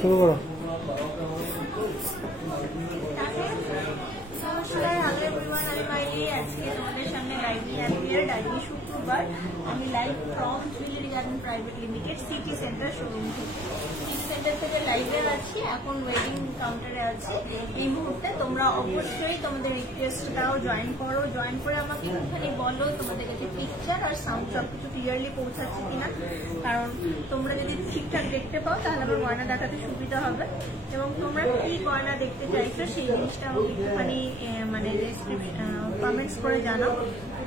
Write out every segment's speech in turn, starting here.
শুরু করো। নমস্কার, হ্যালো এভরিওয়ান, আমি মাইলি। আজকে তোমাদের সামনে লাইভলি অ্যাপিয়ার্ড। আজকে শুক্রবার আমি live from jewellery garden private limited city centre showroom থেকে। সিটি সেন্টার থেকে লাইভে আছি, এখন ওয়েডিং কাউন্টারে আছি এই মুহূর্তে। তোমরা অবশ্যই তোমাদের রিকোয়েস্টটাও জয়েন করো। জয়েন করে আমাকে একটুখানি বলো তোমাদের কাছে পিকচার আর সাউন্ড সব কিছু ক্লিয়ারলি পৌঁছাচ্ছে কিনা, কারণ তোমরা যদি ঠিকঠাক দেখতে পাও তাহলে আমার গয়না দেখাতে সুবিধা হবে। এবং তোমরা কি গয়না দেখতে চাইছো সেই জিনিসটা আমাকে একটুখানি মানে ডেসক্রিপশন কমেন্টস করে জানাও,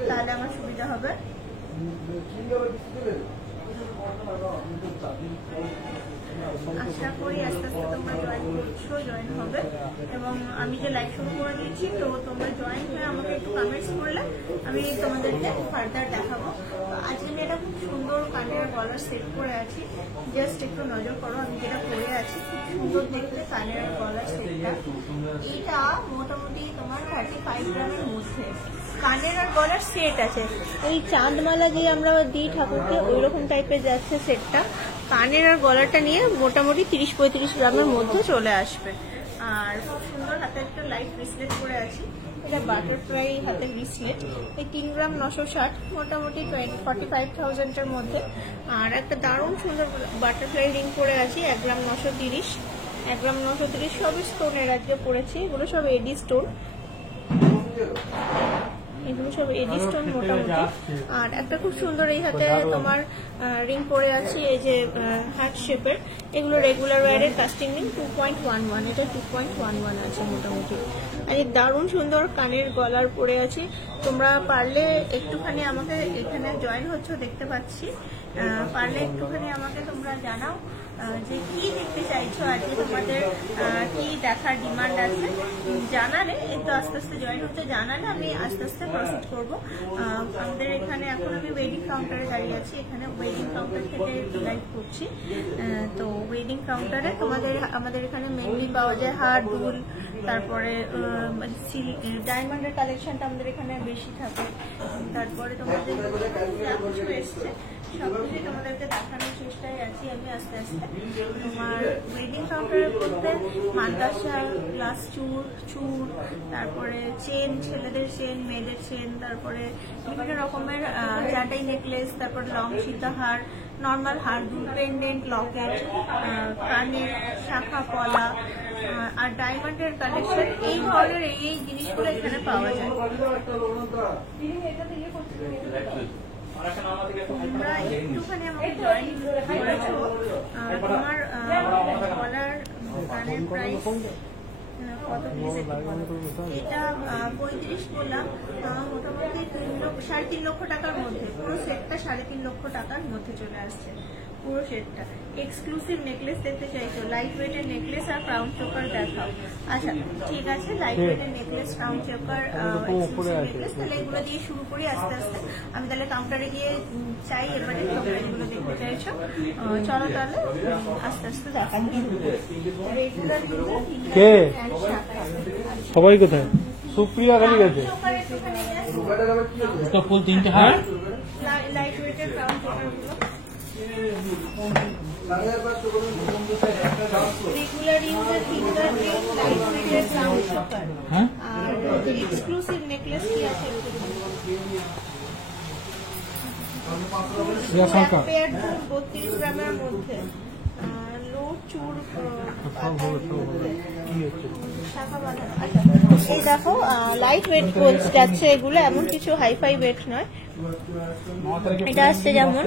তাহলে আমার সুবিধা হবে। আশা করি আস্তে আস্তে তোমরা জয়েন হবে। এবং আমি যে লাইভ শুরু করে দিয়েছি, তো তোমরা জয়েন হয়ে আমাকে একটু কমেন্টস করলে আমি তোমাদেরকে ফার্দার দেখাবো। আজকে আমি এটা খুব সুন্দর কানের গলার সেট করে আছি, জাস্ট একটু নজর করো আমি যেটা পরে আছি। খুব সুন্দর দেখতে কানের গলার সেটটা। এটা মোটামুটি তোমার 35 গ্রামের মধ্যে কানের আর গলার সেট আছে। এই চাঁদমালা যে আমরা দিই ঠাকুরকে ওই রকম টাইপের যাচ্ছে সেটটা। কানের আর গলাটা নিয়ে মোটামুটি 30-35 গ্রামের মধ্যে চলে আসবে। আর খুব সুন্দর হাতে একটা লাইট ব্রেসলেট পরে আছি, এটা বাটারফ্লাই হাতের ব্রেসলেট। এই 3 গ্রাম 960, মোটামুটি 45,000-এর মধ্যে। আর একটা দারুণ সুন্দর বাটারফ্লাই রিং পরে আছি 1 গ্রাম 930। 1 গ্রাম 930 সবই স্টোনের আজকে পড়েছি, এগুলো সব এডি স্টোন, এগুলো সব এডি স্টোন মোটামুটি। আর একটা খুব সুন্দর এই হাতে তোমার রিং পরে আছি, এই যে হার্ট শেপের। এগুলো রেগুলার ওয়ারের কাস্টিং রিং 2.11, এটা 2.11 আছে মোটামুটি। আর এই দারুণ সুন্দর কানের গলার পরে আছি। তোমরা পারলে একটুখানি আমাকে এখানে জয়েন হচ্ছে দেখতে পাচ্ছি, পারলে একটুখানি আমাকে তোমরা জানাও যে কি দেখতে চাইছো, আজকে তোমাদের কি দেখার ডিমান্ড আছে। জানালে একটু আস্তে আস্তে জয়েন হতে জানালে আমি আস্তে আস্তে প্রসিড করবো। আমাদের এখানে এখন আমি ওয়েডিং কাউন্টারে দাঁড়িয়ে আছি, এখানে ওয়েডিং কাউন্টার থেকে লাইভ করছি। তো ওয়েডিং কাউন্টারে আমাদের এখানে মেনলি পাওয়া যায় হার, দুল, তারপরে ডায়মন্ডের কালেকশনটা আমাদের এখানে বেশি থাকে। তারপরে তোমাদের যা কিছু এসছে সবকিছুই তোমাদেরকে দেখানোর চেষ্টায় আছি আমি আস্তে আস্তে। তোমার ওয়েডিং কাউন্টারের মধ্যে মাদ্রাসা, গ্লাস চুর, তারপরে চেন, ছেলেদের চেন, মেয়েদের চেন, তারপরে বিভিন্ন রকমের চাটাই নেকলেস, তারপরে লং সীতাহার, নর্মাল হার, দুল, পেন্ডেন্ট, লকেট, কানের শাখা পলা আর ডায়মন্ডের কালেকশন। এই ধরনের এই জিনিসগুলো এখানে পাওয়া যায়। তোমরা একটুখানি আমাকে জয়েন করেছো। তোমার গলার কানের প্রাইস কত প্লিজ? এটা 35 বললাম, মোটামুটি 3.5 লক্ষ টাকার মধ্যে। পুরো সেটটা 3.5 লক্ষ টাকার মধ্যে চলে আসছে পুরো সেটটা। এক্সক্লুসিভ নেকলেস দেখতে চাইছো, লাইট ওয়েটের নেকলেস আর ক্রাউন চোকার দেখাও। আচ্ছা ঠিক আছে, লাইট ওয়েটের necklace, crown choker, exclusive necklace, তাহলে এগুলো দিয়ে শুরু করি আস্তে আস্তে। আমি তাহলে কাউন্টারে গিয়ে চাই এবারে তোমরা যেগুলো দেখতে চাইছো। চলো তাহলে আস্তে আস্তে দেখানো শুরু করি। রেগুলার সবাই কোথায়? সুপ্রিয়া খালি গেছে। ফুল 3টে হার, লাইট ওয়েটের ক্রাউন চোকারগুলো রেগুলার ইউজের ফিঙ্গার রিং, লাইট ওয়েটের ক্রাউন চোকার। আর এক্সক্লুসিভ নেকলেস কি আছে? 32 গ্রামের মধ্যে, লো চুর, এই দেখো লাইট ওয়েট গোলস যাচ্ছে এগুলো, এমন কিছু হাইফাই ওয়েট নয়। এটা আসছে যেমন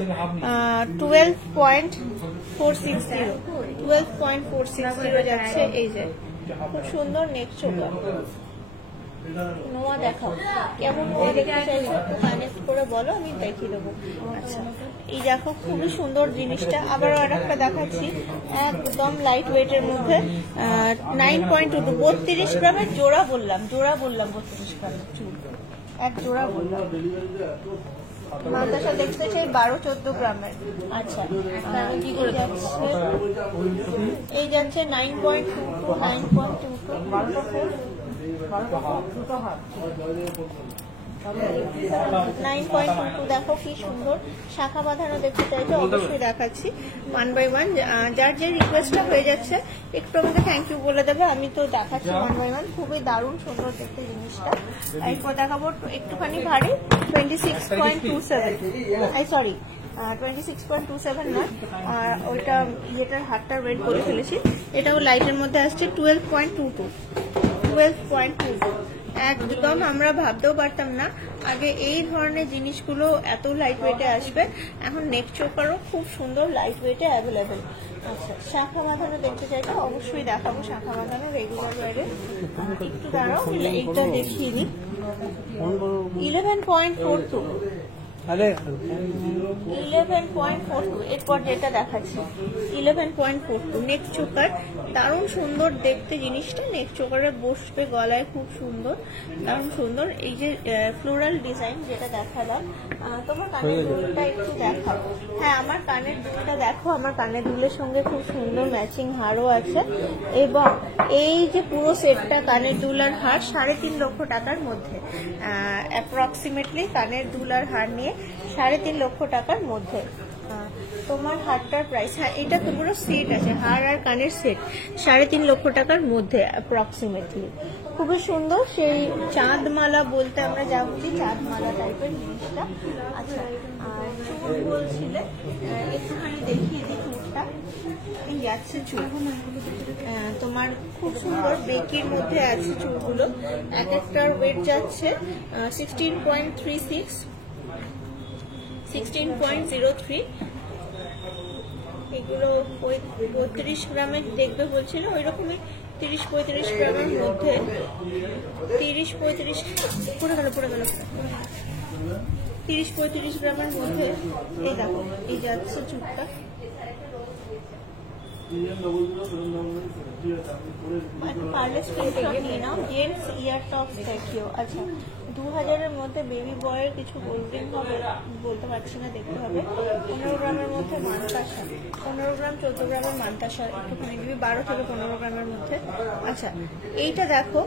12.460 যাচ্ছে। এই যে খুব সুন্দর নেক চোকার। নোয়া দেখাও কেমন দেখতে চাইছো, একটু কানেক্ট করে বলো, আমি দেখিয়ে দেবো। আচ্ছা এই দেখো খুবই সুন্দর জিনিসটা। আবারও আর একটা দেখাচ্ছি, একদম লাইট ওয়েটের মধ্যে 9.2, 32 গ্রামের জোড়া বললাম 32 গ্রামের চুল, এক জোড়া বললাম। মাদ্রাসা দেখতে চাই 12-14 গ্রামের। আচ্ছা কি করে যাচ্ছে? এই যাচ্ছে 9.22, 9.22 দেখো কি সুন্দর, শাখা বাঁধানো দেখতে চাইছো অবশ্যই দেখাচ্ছি 1 by 1। যার যে রিকোয়েস্টটা হয়ে যাচ্ছে একটু আমাকে থ্যাংক ইউ বলে দেবে, আমি তো দেখাচ্ছি 1 by 1। খুবই দারুণ সুন্দর দেখতে জিনিসটা। এরপর দেখাবো একটুখানি ভারী 26.27, সরি 26.27 নয়, ওইটা ইয়েটার হাতটার ওয়েট করে ফেলেছি। এটাও লাইটের মধ্যে আসছে 12.22। একদম আমরা ভাবতেও পারতাম না আগে এই ধরনের জিনিসগুলো এত লাইট ওয়েটে আসবে। এখন নেক চোকারও খুব সুন্দর লাইট ওয়েটে অ্যাভেলেবেল। আচ্ছা, শাখা বাঁধানো দেখতে চাইলে অবশ্যই দেখাবো শাখা বাঁধানো রেগুলার ওয়ারে। একটু দাঁড়াও, এইটা দেখিয়ে নিই। 11.42, 11.42। এরপর যেটা দেখাচ্ছি 11.42 নেক চোকার, দারুণ সুন্দর দেখতে জিনিসটা। নেক চোকারে বসবে গলায়, খুব সুন্দর, দারুণ সুন্দর। এই যে ফ্লোরাল ডিজাইন যেটা দেখালাম, তোমার কানের দুলটা একটু দেখাও। হ্যাঁ, আমার কানের দুলটা দেখো, আমার কানের দুলের সঙ্গে খুব সুন্দর ম্যাচিং হারও আছে। এবং এই যে পুরো সেটটা কানের দুল আর হার 3.5 লক্ষ টাকার মধ্যে, অ্যাপ্রক্সিমেটলি কানের দুল আর হার নিয়ে 3.5 লক্ষ টাকার মধ্যে। তোমার হারটার প্রাইস, হ্যাঁ এটা তো পুরো সেট আছে, হার আর কানের সেট 3.5 লক্ষ টাকার মধ্যে অ্যাপ্রক্সিমেটলি। খুবই সুন্দর, সেই চাঁদমালা বলতে আমরা যা বুঝি চাঁদমালা টাইপের জিনিসটা। আচ্ছা, আর চুল বলছিলে, একটুখানি দেখিয়ে দিই চুলটা। এই যাচ্ছে চুল, তোমার খুব সুন্দর বেকির মধ্যে আছে চুলগুলো। এক একটার ওয়েট যাচ্ছে 16.36, 16.03। এগুলো 32 গ্রামের দেখবে বলছিল, ওই রকমই 30-35 গ্রামের মধ্যে, 30-35 পড়ে গেল 30-35 গ্রামের মধ্যে। এই দেখো, এই যাচ্ছে চুলটা। পারলে স্ক্রিনশট নিয়ে নাও। জেন্টস ইয়ার টপস দেখিও। আচ্ছা, 2000-এর মধ্যে বেবি বয়ের কিছু গোল্ডেন হবে, বলতে পারছি না, দেখতে হবে। 15 গ্রামের মধ্যে মানতাসা, 15 গ্রাম 14 গ্রামের মানতাসা একটুখানি দিবি, 12 থেকে 15 গ্রামের মধ্যে। আচ্ছা, এইটা দেখো,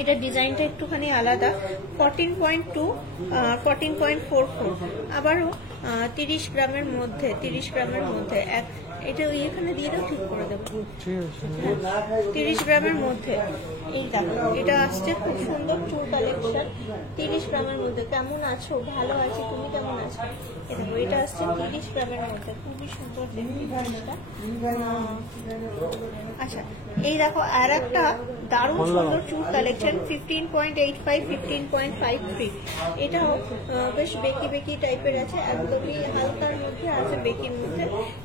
এটা ডিজাইনটা একটুখানি আলাদা, 14.2, 14.44। আবারও 30 গ্রামের মধ্যে, 30 গ্রামের মধ্যে। এটা এখানে দিয়ে দাও, ঠিক করে দেবো। 30 গ্রামের মধ্যে এই দেখো, এটা আসছে খুব সুন্দর চুল কালেকশন। 30 গ্রামের মধ্যে। কেমন আছো? ভালো আছি, তুমি কেমন আছো? এই দেখো, এটা আসছে 30 গ্রামের মধ্যে, খুবই সুন্দর দেখতে জিনিসটা। আচ্ছা, এই দেখো আর একটা দারুণ সুন্দর চুল কালেকশন, 15.85, 15.53। এটাও বেশ বেকি বেকি টাইপের আছে, একদমই হালকার মধ্যে আছে, বেকির মধ্যে।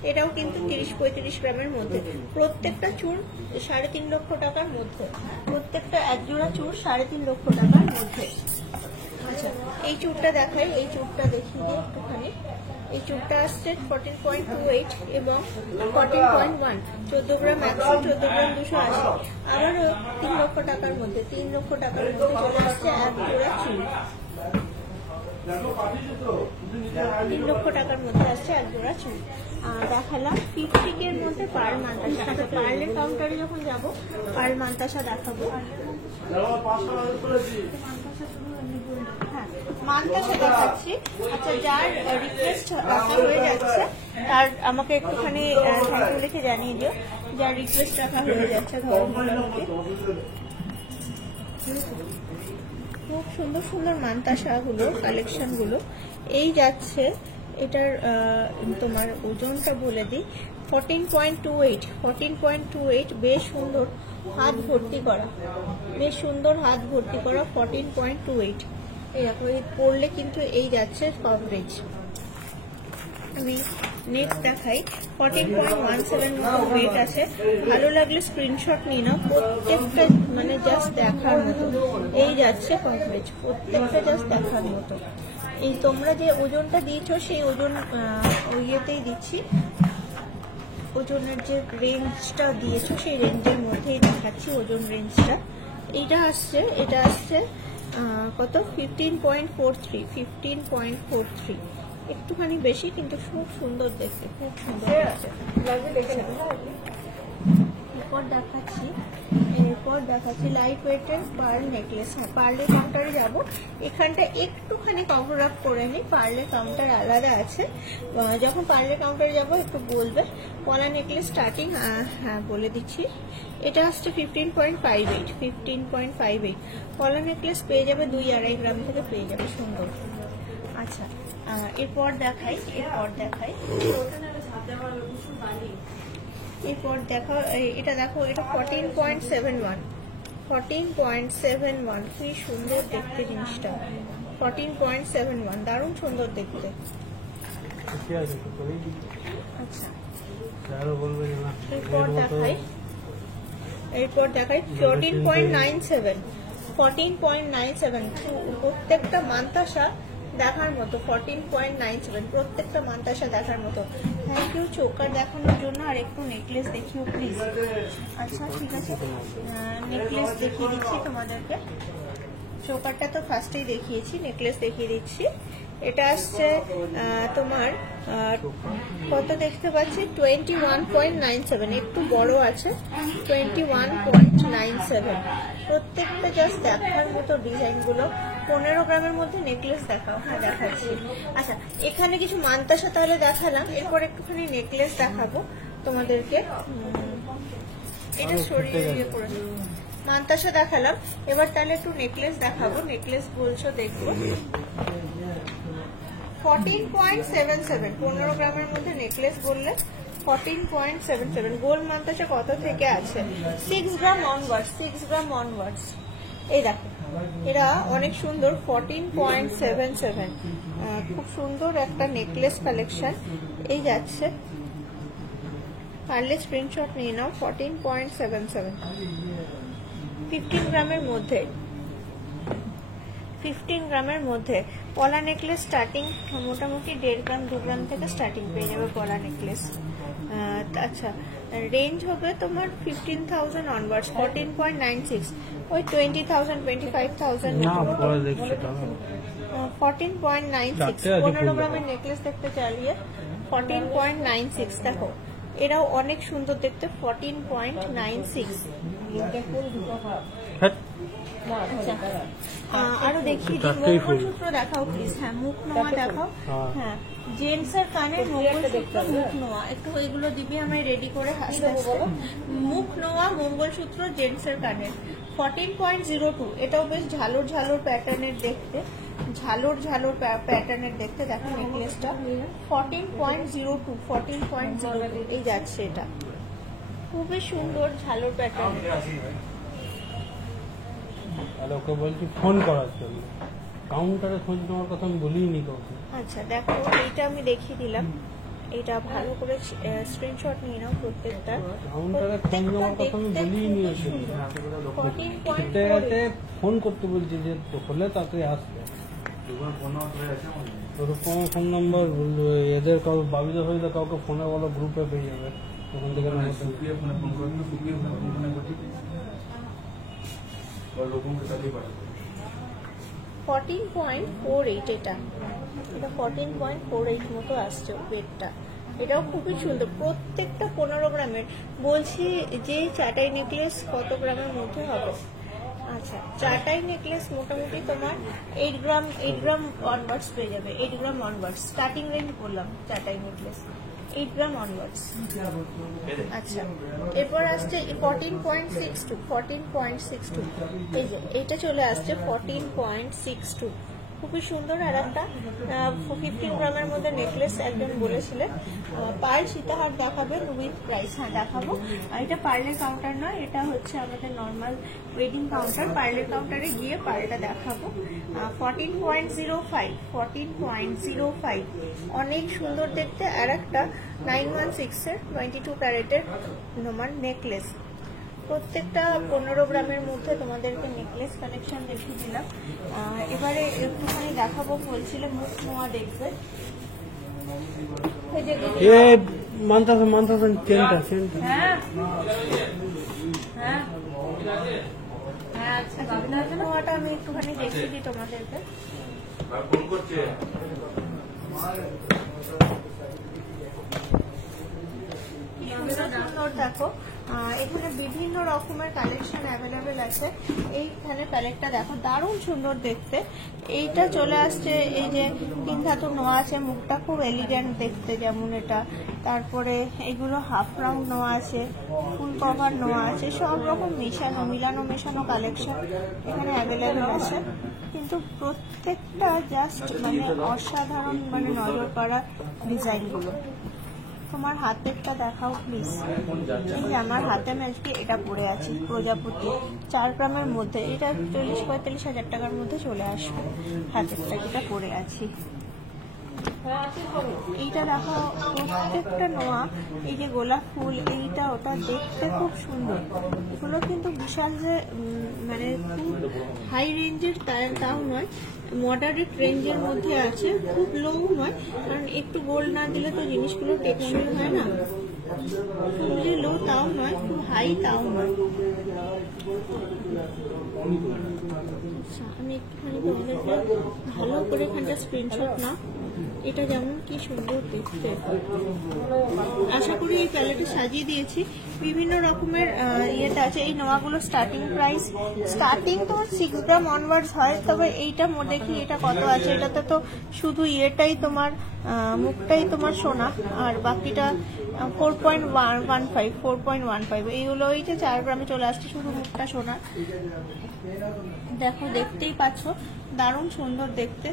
এটাও কিন্তু 30-35 গ্রামের মধ্যে। প্রত্যেকটা চুল 3.5 লক্ষ টাকার মধ্যে, প্রত্যেকটা এক জোড়া চুল 3.5 লক্ষ টাকার মধ্যে। আচ্ছা, এই চুলটা দেখাই, এই চুলটা দেখিয়ে দিই একটুখানি। এই চুলটা আসছে 14.28 এবং 14.1, 14 গ্রাম 100, 14 গ্রাম 280। আবারও 3 লক্ষ টাকার মধ্যে, 3 লক্ষ টাকার মধ্যে চলে আসছে এক জোড়া চুল। 3 লক্ষ টাকার মধ্যে আসছে এক জোড়া চুল। দেখালাম 50-এর মধ্যে পার্ল মান্তাসা। আচ্ছা, পার্লের কাউন্টারে যখন যাবো পার্ল মান্তাসা দেখাবো। হ্যাঁ, মান্তাসা দেখাচ্ছি। আচ্ছা, যার রিকোয়েস্ট রাখা হয়ে যাচ্ছে তার আমাকে একটুখানি থ্যাংক ইউ লিখে জানিয়ে দিও, যার রিকোয়েস্ট রাখা হয়ে যাচ্ছে। ধরো খুব সুন্দর সুন্দর মান্তাসাগুলো, কালেকশনগুলো এই যাচ্ছে। এটার তোমার ওজনটা বলে দিই, 14.28, 14.28। বেশ সুন্দর হাত ভর্তি করা, বেশ সুন্দর হাত ভর্তি করা, 14.28। এই দেখো, এই পরলে কিন্তু এই যাচ্ছে কভারেজ। আমি নেক্সট দেখাই, 14.17 মতো ওয়েট আছে। ভালো লাগলে স্ক্রিনশট নিয়ে নাও, প্রত্যেকটা মানে জাস্ট দেখার মতো। এই যাচ্ছে কভারেজ, প্রত্যেকটা জাস্ট দেখার মতো। এই তোমরা যে ওজনটা দিয়েছো সেই ওজন ইয়েতেই দিচ্ছি, ওজনের যে রেঞ্জটা দিয়েছো সেই রেঞ্জের মধ্যেই দেখাচ্ছি ওজন রেঞ্জটা। এটা আসছে কত, 15.43, 15.43। একটুখানি বেশি, কিন্তু খুব সুন্দর দেখতে, খুব সুন্দর দেখতে। দেখাচ্ছি লাইট ওয়েটের পার্ল নেকলেস। হ্যাঁ, পার্লের কাউন্টারে যাবো, এখানটা একটুখানি কভার আপ করে নিই, পার্লের কাউন্টার আলাদা আছে। যখন পার্লের কাউন্টারে যাবো একটু বলবে। পলা নেকলেস স্টার্টিং, হ্যাঁ বলে দিচ্ছি, এটা আসছে 15.58, 15.58। পলা নেকলেস পেয়ে যাবে 2-2.5 গ্রাম থেকে পেয়ে যাবে, সুন্দর। আচ্ছা, এরপর দেখাই এটা দেখো, এটা 14.71, 14.71, কি সুন্দর দেখতে জিনিসটা। 14.71, দারুণ সুন্দর দেখতে। আচ্ছা, এরপর দেখাই 14.97, 14.97, প্রত্যেকটা মান্তাসা দেখার মতো। 14.97, প্রত্যেকটা মান্তাসা দেখার মতো। থ্যাংক ইউ চোকার দেখানোর জন্য। আর একটু নেকলেস দেখিও প্লিজ। আচ্ছা ঠিক আছে, নেকলেস দেখিয়ে দিচ্ছি তোমাদেরকে। চোকারটা তো ফার্স্টেই দেখিয়েছি, নেকলেস দেখিয়ে দিচ্ছি। এটা আসছে তোমার কত দেখতে পাচ্ছি, 21.97, একটু বড় আছে, 21.97। প্রত্যেকটা জাস্ট দেখার মতো ডিজাইনগুলো। 15 গ্রামের মধ্যে নেকলেস দেখাও। হ্যাঁ দেখাচ্ছি। আচ্ছা, এখানে কিছু মান্তাসা তাহলে দেখালাম, এরপর একটুখানি নেকলেস দেখাবো তোমাদেরকে। এটা সরিয়ে ইয়ে করে মান্তাসা দেখালাম, এবার তাহলে একটু নেকলেস দেখাবো। নেকলেস বলছো, দেখবো। 14.77, 15 গ্রামের মধ্যে নেকলেস বললে 14.77। গোল মান্তাসা কত থেকে আছে? 6 গ্রাম অনওয়ার্ডস, 6 গ্রাম অনওয়ার্ডস। এই দেখো, এরা অনেক সুন্দর। 14.77, খুব সুন্দর একটা নেকলেস কালেকশন। এই যাচ্ছে, পারলে স্ক্রিনশট নিয়ে নাও। 14.77, 15 গ্রামের মধ্যে, 15 গ্রামের মধ্যে। পলা নেকলেস স্টার্টিং মোটামুটি 1.5 গ্রাম 2 গ্রাম থেকে স্টার্টিং পেয়ে যাবে পলা নেকলেস। আচ্ছা, রেঞ্জ হবে তোমার 15,000 অনওয়ার্ডস। 14.96, ওই 20,000 25,000। 14.96, 15 গ্রামের নেকলেস দেখতে চাইলে 14.96। দেখো, এরাও অনেক সুন্দর দেখতে। 14.96। আরো দেখিয়ে দিই, মঙ্গলসূত্র দেখাও প্লিজ। হ্যাঁ, মুখ নোয়া দেখাও। হ্যাঁ, জেন্টস এর কানের মঙ্গলসূত্র, মুখ নোয়া, একটু এগুলো দিবি আমায় রেডি করে হাসতে হাসতে। মুখ নোয়া মঙ্গলসূত্র জেন্টস এর কানের 14.02। এটাও বেশ ঝালর ঝালর প্যাটার্নের দেখতে, ঝালর ঝালর প্যাটার্নের দেখতে। দেখো নেকলেসটা 14.02, 14.02 এই যাচ্ছে। এটা খুবই সুন্দর ঝালর প্যাটার্নের। ওকে বলছি ফোন করার জন্য, কাউন্টারে খোঁজ নেওয়ার কথা আমি বলিনি কাউকে। আচ্ছা দেখো, এইটা আমি দেখিয়ে দিলাম, এটা ভালো করে স্ক্রিনশট নিয়ে নাও প্রত্যেকটা। কাউন্টারে খোঁজ নেওয়ার কথা আমি বলিনি। এতে ফোন করতে বলছি যে হলে তাতে আসবে। ওরকম ফোন নম্বর এদের কাউ বাবিদা হইলে কাউকে ফোনে বলো, গ্রুপে পেয়ে যাবে ওখান থেকে। 14.48, এটা 14.48 মতো আসছে ওয়েটটা। এটাও খুবই সুন্দর, প্রত্যেকটা 15 গ্রামের। বলছি যে চাটাই নেকলেস কত গ্রামের মধ্যে হবে? আচ্ছা, চাটাই নেকলেস মোটামুটি তোমার 8 গ্রাম অনওয়ার্ডস পেয়ে যাবে। 8 গ্রাম অনওয়ার্ডস স্টার্টিং রেঞ্জ বললাম চাটাই নেকলেস, 8 গ্রাম অনওয়ার্ডস। আচ্ছা, এরপর আসছে 14.62, 14.62। এই যে এইটা চলে আসছে 14.62, খুবই সুন্দর। আর একটা 15 গ্রামের মধ্যে নেকলেস একজন বলেছিলেন। পার্ল সীতাহার দেখাবেন উইথ প্রাইস? হ্যাঁ দেখাবো। এটা পার্লের কাউন্টার নয়, এটা হচ্ছে আমাদের নর্মাল ওয়েডিং কাউন্টার। পার্লের কাউন্টারে গিয়ে পার্লটা দেখাবো। 14.05, 14.05, অনেক সুন্দর দেখতে। আর একটা 916-এর 22 ক্যারেটের তোমার নেকলেস। প্রত্যেকটা 15 গ্রামের মধ্যে তোমাদেরকে নেকলেস কালেকশন দেখিয়ে দিলাম। এবারে একটুখানি দেখাবো বলছিলে, মুখ নোয়া দেখবে। নোয়াটা আমি একটুখানি দেখিয়ে দিই তোমাদেরকে। সুন্দর দেখো, এখানে বিভিন্ন রকমের কালেকশন অ্যাভেলেবেল আছে। এইখানে প্যালেটটা দেখো, দারুণ সুন্দর দেখতে। এইটা চলে আসছে, এই যে 3 ধাতুর নোয়া আছে, মুখটা খুব এলিগেন্ট দেখতে যেমন এটা। তারপরে এগুলো হাফ রাউন্ড নোয়া আছে, ফুল কভার নোয়া আছে, সব রকম মিলানো মেশানো কালেকশন এখানে অ্যাভেলেবেল আছে। কিন্তু প্রত্যেকটা জাস্ট মানে অসাধারণ, মানে নজর কাড়া ডিজাইনগুলো। তোমার হাতেরটা দেখাও প্লিজ। এই যে আমার হাতে আমি আজকে এটা পরে আছি, প্রজাপতি 4 গ্রামের মধ্যে, এটা 40-45 হাজার টাকার মধ্যে চলে আসবে। হাতেরটা যেটা পরে আছি, এইটা দেখো, প্রত্যেকটা নোয়া, এই যে গোলাপ ফুল, এইটা ওটা দেখতে খুব সুন্দর। এগুলো কিন্তু বিশাল যে মানে খুব হাই রেঞ্জের তাও নয়, মডারেট রেঞ্জের মধ্যে আছে, খুব লো নয়, কারণ একটু গোল্ড না দিলে তো জিনিসগুলো টেকসই হয় না। খুবই লো তাও নয়, খুব হাই তাও নয়। আমি একটুখানি তোমাদেরকে ভালো করে এখানটা স্ক্রিনশট না, এটা যেমন কি সুন্দর দেখতে। আশা করি এই প্যালেটে সাজিয়ে দিয়েছি। বিভিন্ন রকমের ইয়েটা আছে। এই নোয়াগুলো স্টার্টিং প্রাইস, স্টার্টিং তোমার 6 গ্রাম অনওয়ার্ডস হয়। তবে এইটা দেখি এটা কত আছে। এটাতে তো শুধু ইয়েটাই তোমার মুখটাই তোমার সোনা, আর বাকিটা 4.15 এইগুলো ওই যে 4 গ্রামে চলে আসছে, শুধু মুখটা সোনা। দেখো, দেখতেই পাচ্ছ, দারুণ সুন্দর দেখতে।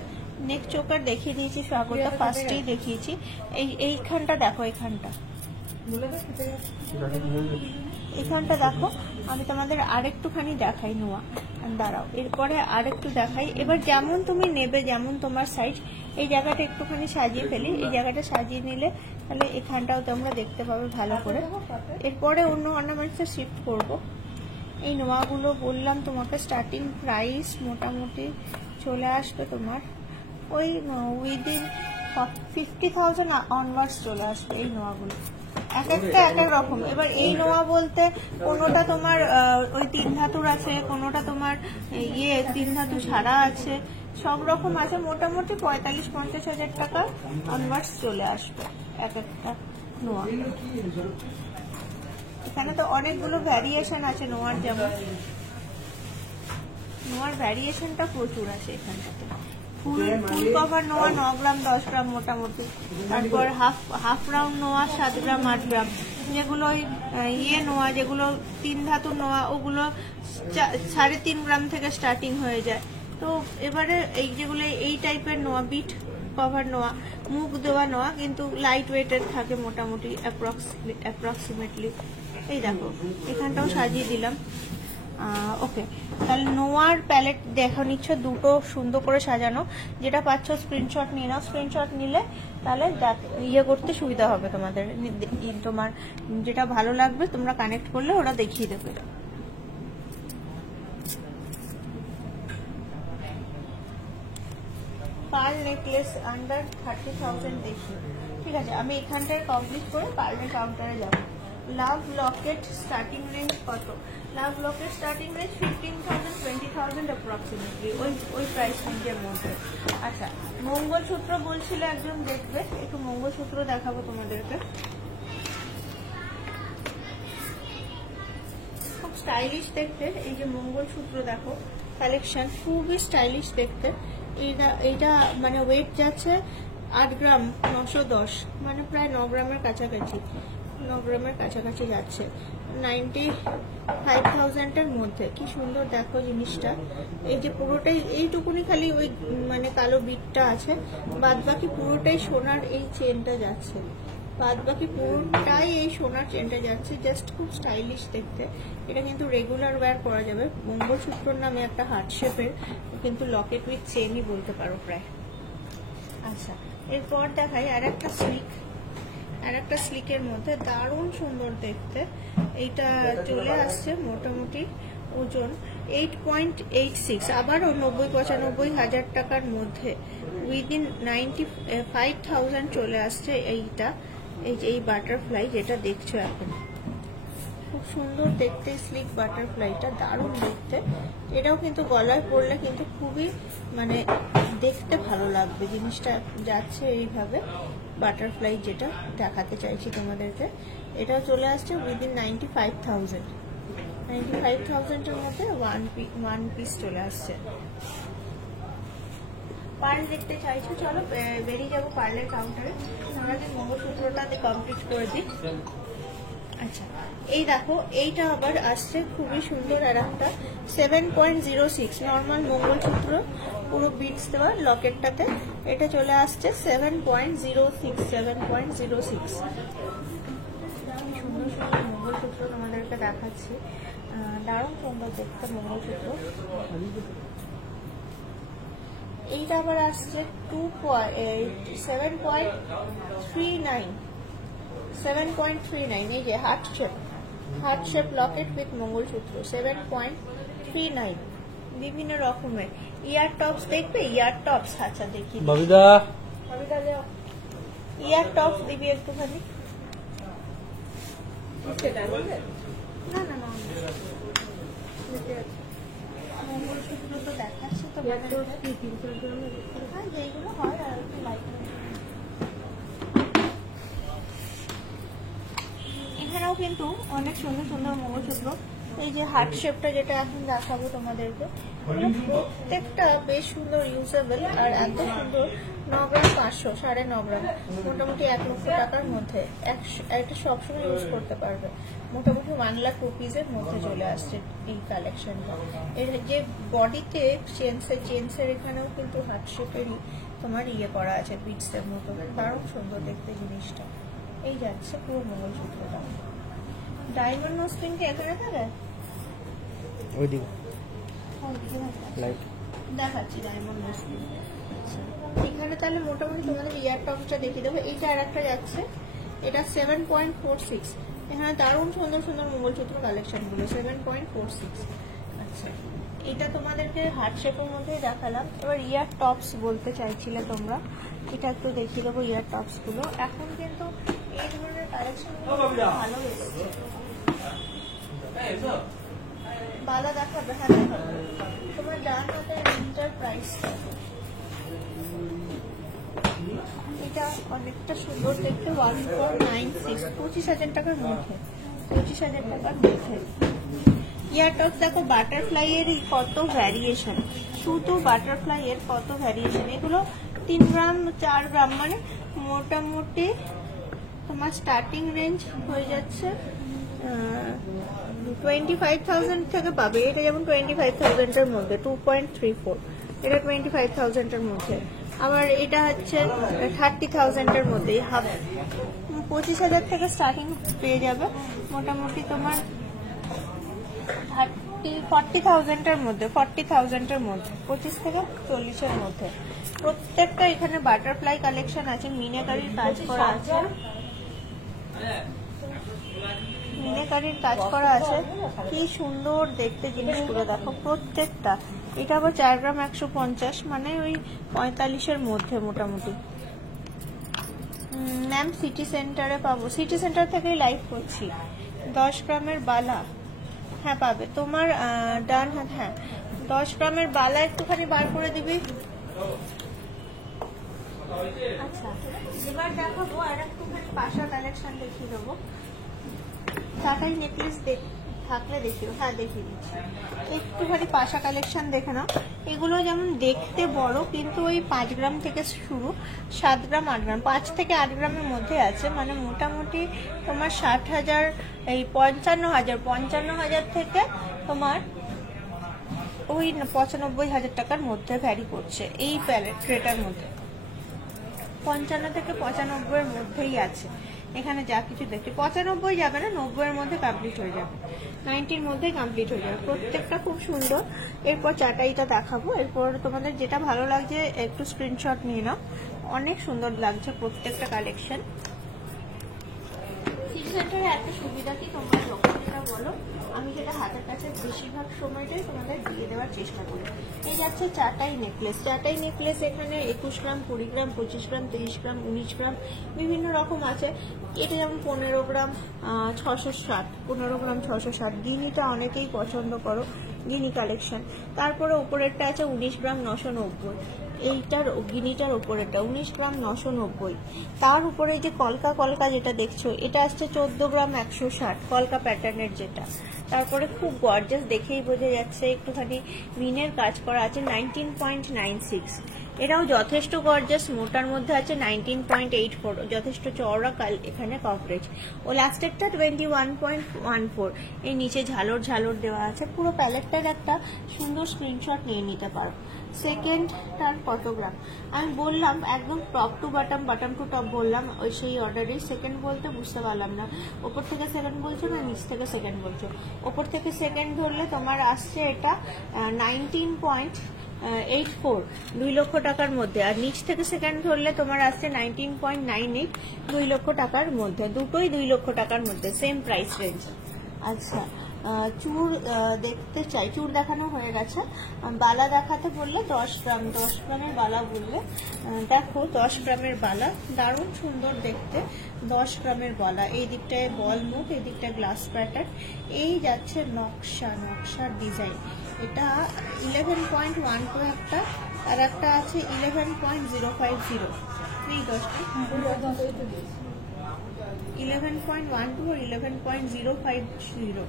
নেক চোকার দেখিয়ে দিয়েছি, স্বাগতা ফার্স্টেই দেখিয়েছি। এইখানটা দেখো, এখানটা দেখো, আমি তোমাদের আরেকটুখানি দেখাই নোয়া, দাঁড়াও, এরপরে আরেকটু দেখাই। এবার যেমন তুমি নেবে, যেমন তোমার সাইজ। এই জায়গাটা একটুখানি সাজিয়ে ফেলি, এই জায়গাটা সাজিয়ে নিলে তাহলে এখানটাও তোমরা দেখতে পাবে ভালো করে। এরপরে অন্য অর্নামেন্টসে শিফট করব। এই নোয়াগুলো বললাম তোমাকে স্টার্টিং প্রাইস মোটামুটি চলে আসবে তোমার ওই উইদিন 50,000 অনওয়ার্ডস চলে আসবে এই নোয়াগুলো। এক একটা এক এক রকম। এবার এই নোয়া বলতে কোনোটা তোমার ওই 3 ধাতুর আছে, কোনোটা তোমার 3 ধাতু ছাড়া আছে, সব রকম আছে। মোটামুটি 45-50 হাজার টাকা অনওয়ার্ডস চলে আসবে এক একটা নোয়া। এখানে তো অনেকগুলো ভ্যারিয়েশন আছে নোয়ার, যেমন নোয়ার ভ্যারিয়েশনটা প্রচুর আছে এখানটাতে। ফুল কভার নোয়া 9 গ্রাম 10 গ্রাম মোটামুটি। তারপর হাফ রাউন্ড নোয়া 7 গ্রাম 8 গ্রাম। যেগুলো নোয়া, যেগুলো 3 ধাতুর নোয়া, ওগুলো 3.5 গ্রাম থেকে স্টার্টিং হয়ে যায়। তো এবারে এই যেগুলো এই টাইপের নোয়া, বিট কভার নোয়া, মুখ দেওয়া নোয়া, কিন্তু লাইট ওয়েটের থাকে মোটামুটি অ্যাপ্রক্সিমেটলি। এই দেখো, এখানটাও সাজিয়ে দিলাম। ওকে, তাহলে নোয়ার প্যালেট দেখা নিচ্ছ, দুটো সুন্দর করে সাজানো। যেটা পাচ্ছ স্ক্রিনশট নিয়ে নাও। স্ক্রিনশট নিলে তাহলে ইয়ে করতে সুবিধা হবে তোমাদের। তোমার যেটা ভালো লাগবে তোমরা কানেক্ট করলে ওরা দেখিয়ে দেবে। পার্ল নেকলেস আন্ডার 30,000 দেখি, ঠিক আছে। আমি এখানটায় কমপ্লিট করে পার্লের কাউন্টারে যাবো। লাভ লকেট স্টার্টিং রেঞ্জ কত? লাভ লকেট স্টার্টিং রেঞ্জ 15,000 20,000 অ্যাপ্রক্সিমেটলি, ওই প্রাইস রেঞ্জের মধ্যে। আচ্ছা, মঙ্গলসূত্র বলছিলে একজন দেখবে, একটু মঙ্গলসূত্র দেখাবো তোমাদেরকে। খুব স্টাইলিশ দেখতে, এই যে মঙ্গলসূত্র দেখো, কালেকশন খুবই স্টাইলিশ দেখতে। এইটা মানে ওয়েট যাচ্ছে 8 গ্রাম 910, মানে প্রায় 9 গ্রামের কাছাকাছি, 9 গ্রামের কাছাকাছি যাচ্ছে। 95,000-এর মধ্যে। কি সুন্দর দেখো জিনিসটা। এই যে পুরোটাই এইটুকুনি খালি ওই মানে কালো বিটটা আছে, বাদ বাকি পুরোটাই সোনার এই চেনটা যাচ্ছে, বাদ বাকি পুরোটাই এই সোনার চেনটা যাচ্ছে। জাস্ট খুব স্টাইলিশ দেখতে। এটা কিন্তু রেগুলার ওয়্যার করা যাবে। মঙ্গলসূত্রর নামে একটা হার্ট শেপের, কিন্তু লকেট উইথ চেনই বলতে পারো প্রায়। আচ্ছা, এরপর দেখাই আর একটা স্লিকের মধ্যে, দারুণ সুন্দর দেখতে। এইটা চলে আসছে মোটামুটি ওজন 8.86, আবারও 90-95 হাজার টাকার মধ্যে, উইদিন 95,000 চলে আসছে এইটা। এই বাটারফ্লাই যেটা দেখছো এখন, খুব সুন্দর দেখতে স্লিক বাটারফ্লাইটা, দারুণ দেখতে। এটাও কিন্তু গলায় পরলে কিন্তু খুবই মানে দেখতে ভালো লাগবে। জিনিসটা যাচ্ছে এইভাবে বাটারফ্লাই, যেটা দেখাতে চাইছি তোমাদেরকে। এটা চলে আসছে উইদিন 95,000। 95,000-এর মধ্যে ওয়ান পিস চলে আসছে। পার্ল দেখতে চাইছো, চলো বেরিয়ে যাবো পার্লের কাউন্টারে। আমরা যে মঙ্গলসূত্রটা কমপ্লিট করে দিই। আচ্ছা, এই দেখো, এইটা আবার আসছে খুবই সুন্দর আর একটা 7.06 নর্মাল মঙ্গলসূত্র, পুরো বিটস দেওয়া লকেটটাতে। এটা চলে আসছে 7.06। 7.06 সুন্দর সুন্দর মঙ্গলসূত্র তোমাদেরকে দেখাচ্ছি, দারুণ সুন্দর দেখতে মঙ্গলসূত্র। এইটা আবার আসছে 7.39। এই যে heart shape Locket with mangalsutra 7.39। বিভিন্ন রকমের ইয়ার টপস দেখবে, ইয়ার টপস। আচ্ছা দেখি ববিদা ইয়ার টপস দিবি একটুখানি। না না না, মঙ্গলসূত্র তো দেখাচ্ছে তো, যেইগুলো হয় আর একটু লাইট। এখানেও কিন্তু অনেক সুন্দর সুন্দর মঙ্গলসূত্র। এই যে হার্ট শেপটা যেটা এখন দেখাবো তোমাদেরকে, প্রত্যেকটা বেশ সুন্দর ইউজেবল আর এত সুন্দর। 9 গ্রাম 500, 9.5 গ্রাম, মোটামুটি 1 লক্ষ টাকার মধ্যে একটা সবসময় ইউজ করতে পারবে। মোটামুটি 1 লাখ রুপিজের মধ্যে চলে আসছে এই কালেকশনটা। এর যে বডিতে চেন্সের এখানেও কিন্তু হার্ট শেপেরই তোমার ইয়ে করা আছে বিটসের মতো, দারুণ সুন্দর দেখতে জিনিসটা। এই যাচ্ছে পুরো মঙ্গলসূত্রটা। ডায়মন্ড নোজপিন কি এখানে থাকে? ওইদিকে দেখাচ্ছি ডায়মন্ড নোজপিন। এখানে তাহলে মোটামুটি তোমাদের ইয়ার টপসটা দেখিয়ে দেবো। এইটা আর একটা যাচ্ছে, এটা 7.46। এখানে দারুণ সুন্দর সুন্দর মঙ্গলসূত্র কালেকশন গুলো 7.46। আচ্ছা, এটা তোমাদেরকে হার্ট শেপের মধ্যে দেখালাম। এবার ইয়ার টপস বলতে চাইছিলে তোমরা, এটা একটু দেখিয়ে দেবো ইয়ার টপস গুলো। এখন কিন্তু এই ধরনের কালেকশন ভালো এসেছে। বালা দেখাবে, হ্যাঁ দেখাবে। তোমার ডান হাতে রিংটার প্রাইস এটা অনেকটা সুন্দর দেখতে, 1496, 25,000 টাকার মধ্যে। 25,000 টাকার মধ্যে ইয়ার টপস দেখো। বাটারফ্লাই এর কত ভ্যারিয়েশন, শুধু বাটারফ্লাই এর কত ভ্যারিয়েশন। এগুলো 3 গ্রাম 4 গ্রাম, মানে মোটামুটি তোমার স্টার্টিং রেঞ্জ হয়ে যাচ্ছে 25,000 থেকে পাবে। এটা যেমন 25,000-এর মধ্যে 2.34, এটা 25,000-এর মধ্যে। আবার এটা হচ্ছে 30,000-এর মধ্যে, 25,000 থেকে স্টার্টিং পেয়ে যাবে। মোটামুটি তোমার 40,000-এর মধ্যে, 40,000-এর মধ্যে, 25 থেকে 40-এর মধ্যে। প্রত্যেকটা এখানে বাটারফ্লাই কালেকশন আছে, মিনাকারির কাজ করা আছে, মিনাকারির কাজ করা আছে। কি সুন্দর দেখতে জিনিসগুলো দেখো প্রত্যেকটা। এটা আবার 4 গ্রাম 150, মানে ওই 45-এর মধ্যে মোটামুটি। ম্যাম সিটি সেন্টারে পাবো, সিটি সেন্টার থেকেই লাইভ করছি। 10 গ্রামের বালা, হ্যাঁ পাবে। তোমার ডান হাত, হ্যাঁ 10 গ্রামের বালা একটুখানি বার করে দিবি। আচ্ছা, এবার দেখাবো আর একটুখানি পাশা কালেকশন দেখিয়ে দেবো। টাকাই নেকলেস থাকলে দেখিও, হ্যাঁ দেখিয়ে দিচ্ছি। একটুখানি পাশা কালেকশন দেখে নাও। এগুলো যেমন দেখতে বড়, কিন্তু ওই 5 গ্রাম থেকে শুরু, 7 গ্রাম 8 গ্রাম, 5 থেকে 8 গ্রামের মধ্যে আছে। মানে মোটামুটি তোমার 60,000, এই 55,000 থেকে তোমার ওই 95,000 টাকার মধ্যে ভ্যারি করছে এই প্যালেট ট্রেটার মধ্যে। 55 থেকে 95-এর মধ্যেই আছে। এখানে যা কিছু দেখছি 95 যাবে না, 90-এর মধ্যে কমপ্লিট হয়ে যাবে, 90-র মধ্যে কমপ্লিট হয়ে যাবে। প্রত্যেকটা খুব সুন্দর। এরপর চাটাইটা দেখাবো। এরপর তোমাদের যেটা ভালো লাগছে একটু স্ক্রিনশট নিয়ে নাও। অনেক সুন্দর লাগছে প্রত্যেকটা কালেকশন। সিটি সেন্টারে একটা সুবিধা কি, তোমরা যখন যেটা বলো আমি যেটা হাতের কাছে বেশিরভাগ সময়টাই তোমাদের দিয়ে দেওয়ার চেষ্টা করি। এই যাচ্ছে চাটাই নেকলেস। চাটাই নেকলেস এখানে 21 গ্রাম, 20 গ্রাম, 25 গ্রাম, 30 গ্রাম, 19 গ্রাম বিভিন্ন রকম আছে। এটা যেমন 15 গ্রাম 660, 15 গ্রাম 660। গিনিটা অনেকেই পছন্দ করো, গিনি কালেকশন। তারপরে উপরেরটা আছে 19 গ্রাম 990। এইটার গিনিটার ওপরেটা 19 গ্রাম 990। তার উপরে যে কলকা কলকা যেটা দেখছো এটা আসছে 14 গ্রাম 160, কলকা প্যাটার্নের যেটা। তারপরে খুব গর্জাস, দেখেই বোঝা যাচ্ছে একটুখানি মিনের কাজ করা আছে 19.96। এটাও যথেষ্ট গর্জাস, মোটার মধ্যে আছে 19.84, যথেষ্ট চওড়া এখানে কভারেজ। ও লাস্টেরটা 21.14। এই নিচে ঝালর ঝালর দেওয়া আছে। পুরো প্যালেটটার একটা সুন্দর স্ক্রিনশট নিয়ে নিতে পারো। সেকেন্ডটার কত গ্রাম আমি বললাম, একদম top to bottom, bottom to top বললাম, ওই সেই অর্ডারেই। সেকেন্ড বলতে বুঝতে পারলাম না, ওপর থেকে সেকেন্ড বলছো না নিচ থেকে সেকেন্ড বলছো? ওপর থেকে সেকেন্ড ধরলে তোমার আসছে এটা 19.84, 2 লক্ষ টাকার মধ্যে। আর নিচ থেকে সেকেন্ড ধরলে তোমার আসছে 19.98, 2 লক্ষ টাকার মধ্যে। দুটোই 2 লক্ষ টাকার মধ্যে, সেম প্রাইস রেঞ্জ। আচ্ছা, চূড় দেখতে চাই, চূড় দেখানো হয়ে গেছে। বালা দেখাতে বললে 10 গ্রাম, 10 গ্রামের বালা বললে দেখো 10 গ্রামের বালা দারুণ সুন্দর দেখতে। 10 গ্রামের বালা, এই দিকটায় বল মুখ, এই দিকটায় গ্লাস প্যাটার্ন। এই যাচ্ছে নকশার ডিজাইন। এটা 11.12 একটা, আর একটা আছে 11.050। 11.12 আর 11.050।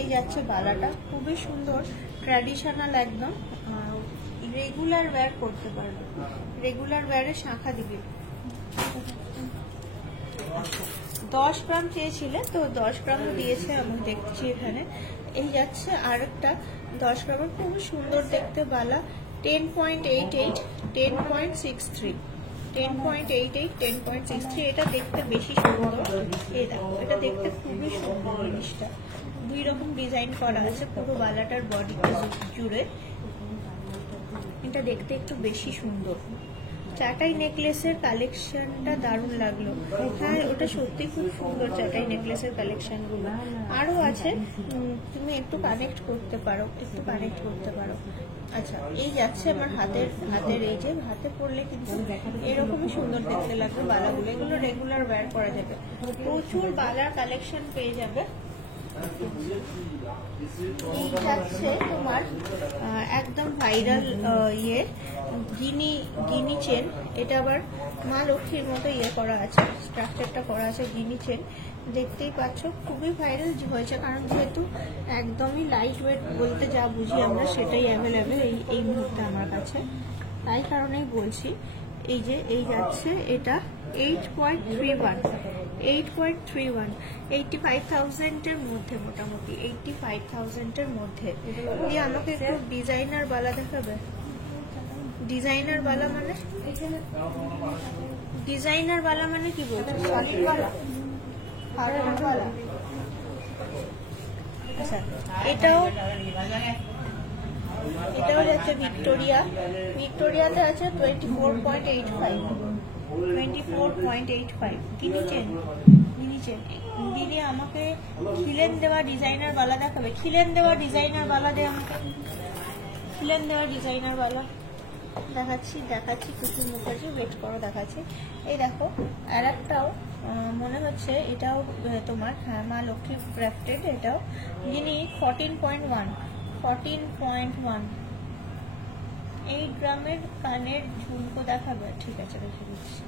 এই যাচ্ছে বালাটা, খুবই সুন্দর, ট্র্যাডিশনাল একদম। রেগুলার ওয়্যার করতে পারবে, রেগুলার ওয়্যারে শাঁখা দিবে। 10 গ্রাম চেয়েছিলে তো 10 গ্রামও দিয়েছে, আমি দেখছি এখানে। এই যাচ্ছে আরেকটা 10 গ্রামের খুব সুন্দর দেখতে বালা, 10.88, 10.63, 10.88, 10.63। এটা দেখতে বেশি সুন্দর। এই দেখো, এটা দেখতে খুবই সুন্দর জিনিসটা। 2 রকম ডিজাইন করা আছে পুরো বালাটার বডিটা জুড়ে। এটা দেখতে একটু বেশি সুন্দর। চাটাই নেকলেসের কালেকশনটা দারুণ লাগলো। হ্যাঁ, ওটা সত্যি খুব সুন্দর চাটাই নেকলেসের কালেকশনগুলো। আরও আছে, তুমি একটু কানেক্ট করতে পারো, আচ্ছা, এই যাচ্ছে আমার হাতের এই যে হাতে পরলে কিন্তু এরকমই সুন্দর দেখতে লাগবে বালাগুলো। এগুলো রেগুলার ওয়্যার করা যাবে। প্রচুর বালার কালেকশন পেয়ে যাবে। এই যাচ্ছে তোমার একদম ভাইরাল গিনি চেন। এটা আবার মা লক্ষ্মীর মতো করা আছে, স্ট্রাকচারটা করা আছে গিনি চেন। দেখতেই পাচ্ছ খুবই ভাইরাল হয়েছে, কারণ যেহেতু একদমই লাইট ওয়েট বলতে যা বুঝি আমরা সেটাই অ্যাভেলেবেল এই মুহূর্তে আমার কাছে, তাই কারণেই বলছি। এই যে এই যাচ্ছে এটা 8.31, 85,000-এর মধ্যে, মোটামুটি 85,000-এর মধ্যে। দিয়ে আমাকে একটু ডিজাইনার বালা দেখাবে। ডিজাইনার বালা মানে কি বলছো? সলিড বালা, হার্ড বালা। আচ্ছা, এটাও যাচ্ছে ভিক্টোরিয়াতে আছে 24.85, গিনি চেন। দিদি আমাকে খিলেন দেওয়া ডিজাইনার বালা দেখাবে। খিলেন দেওয়া ডিজাইনার বালা দেখাচ্ছি কুসুম মুখার্জি, ওয়েট করো দেখাচ্ছি। এই দেখো আর একটাও মনে হচ্ছে, এটাও তোমার মা লক্ষ্মী ক্রাফটেড। এটাও যিনি 14.1, 8 গ্রামের কানের ঝুমকো দেখাবে। ঠিক আছে, দেখে দিচ্ছি।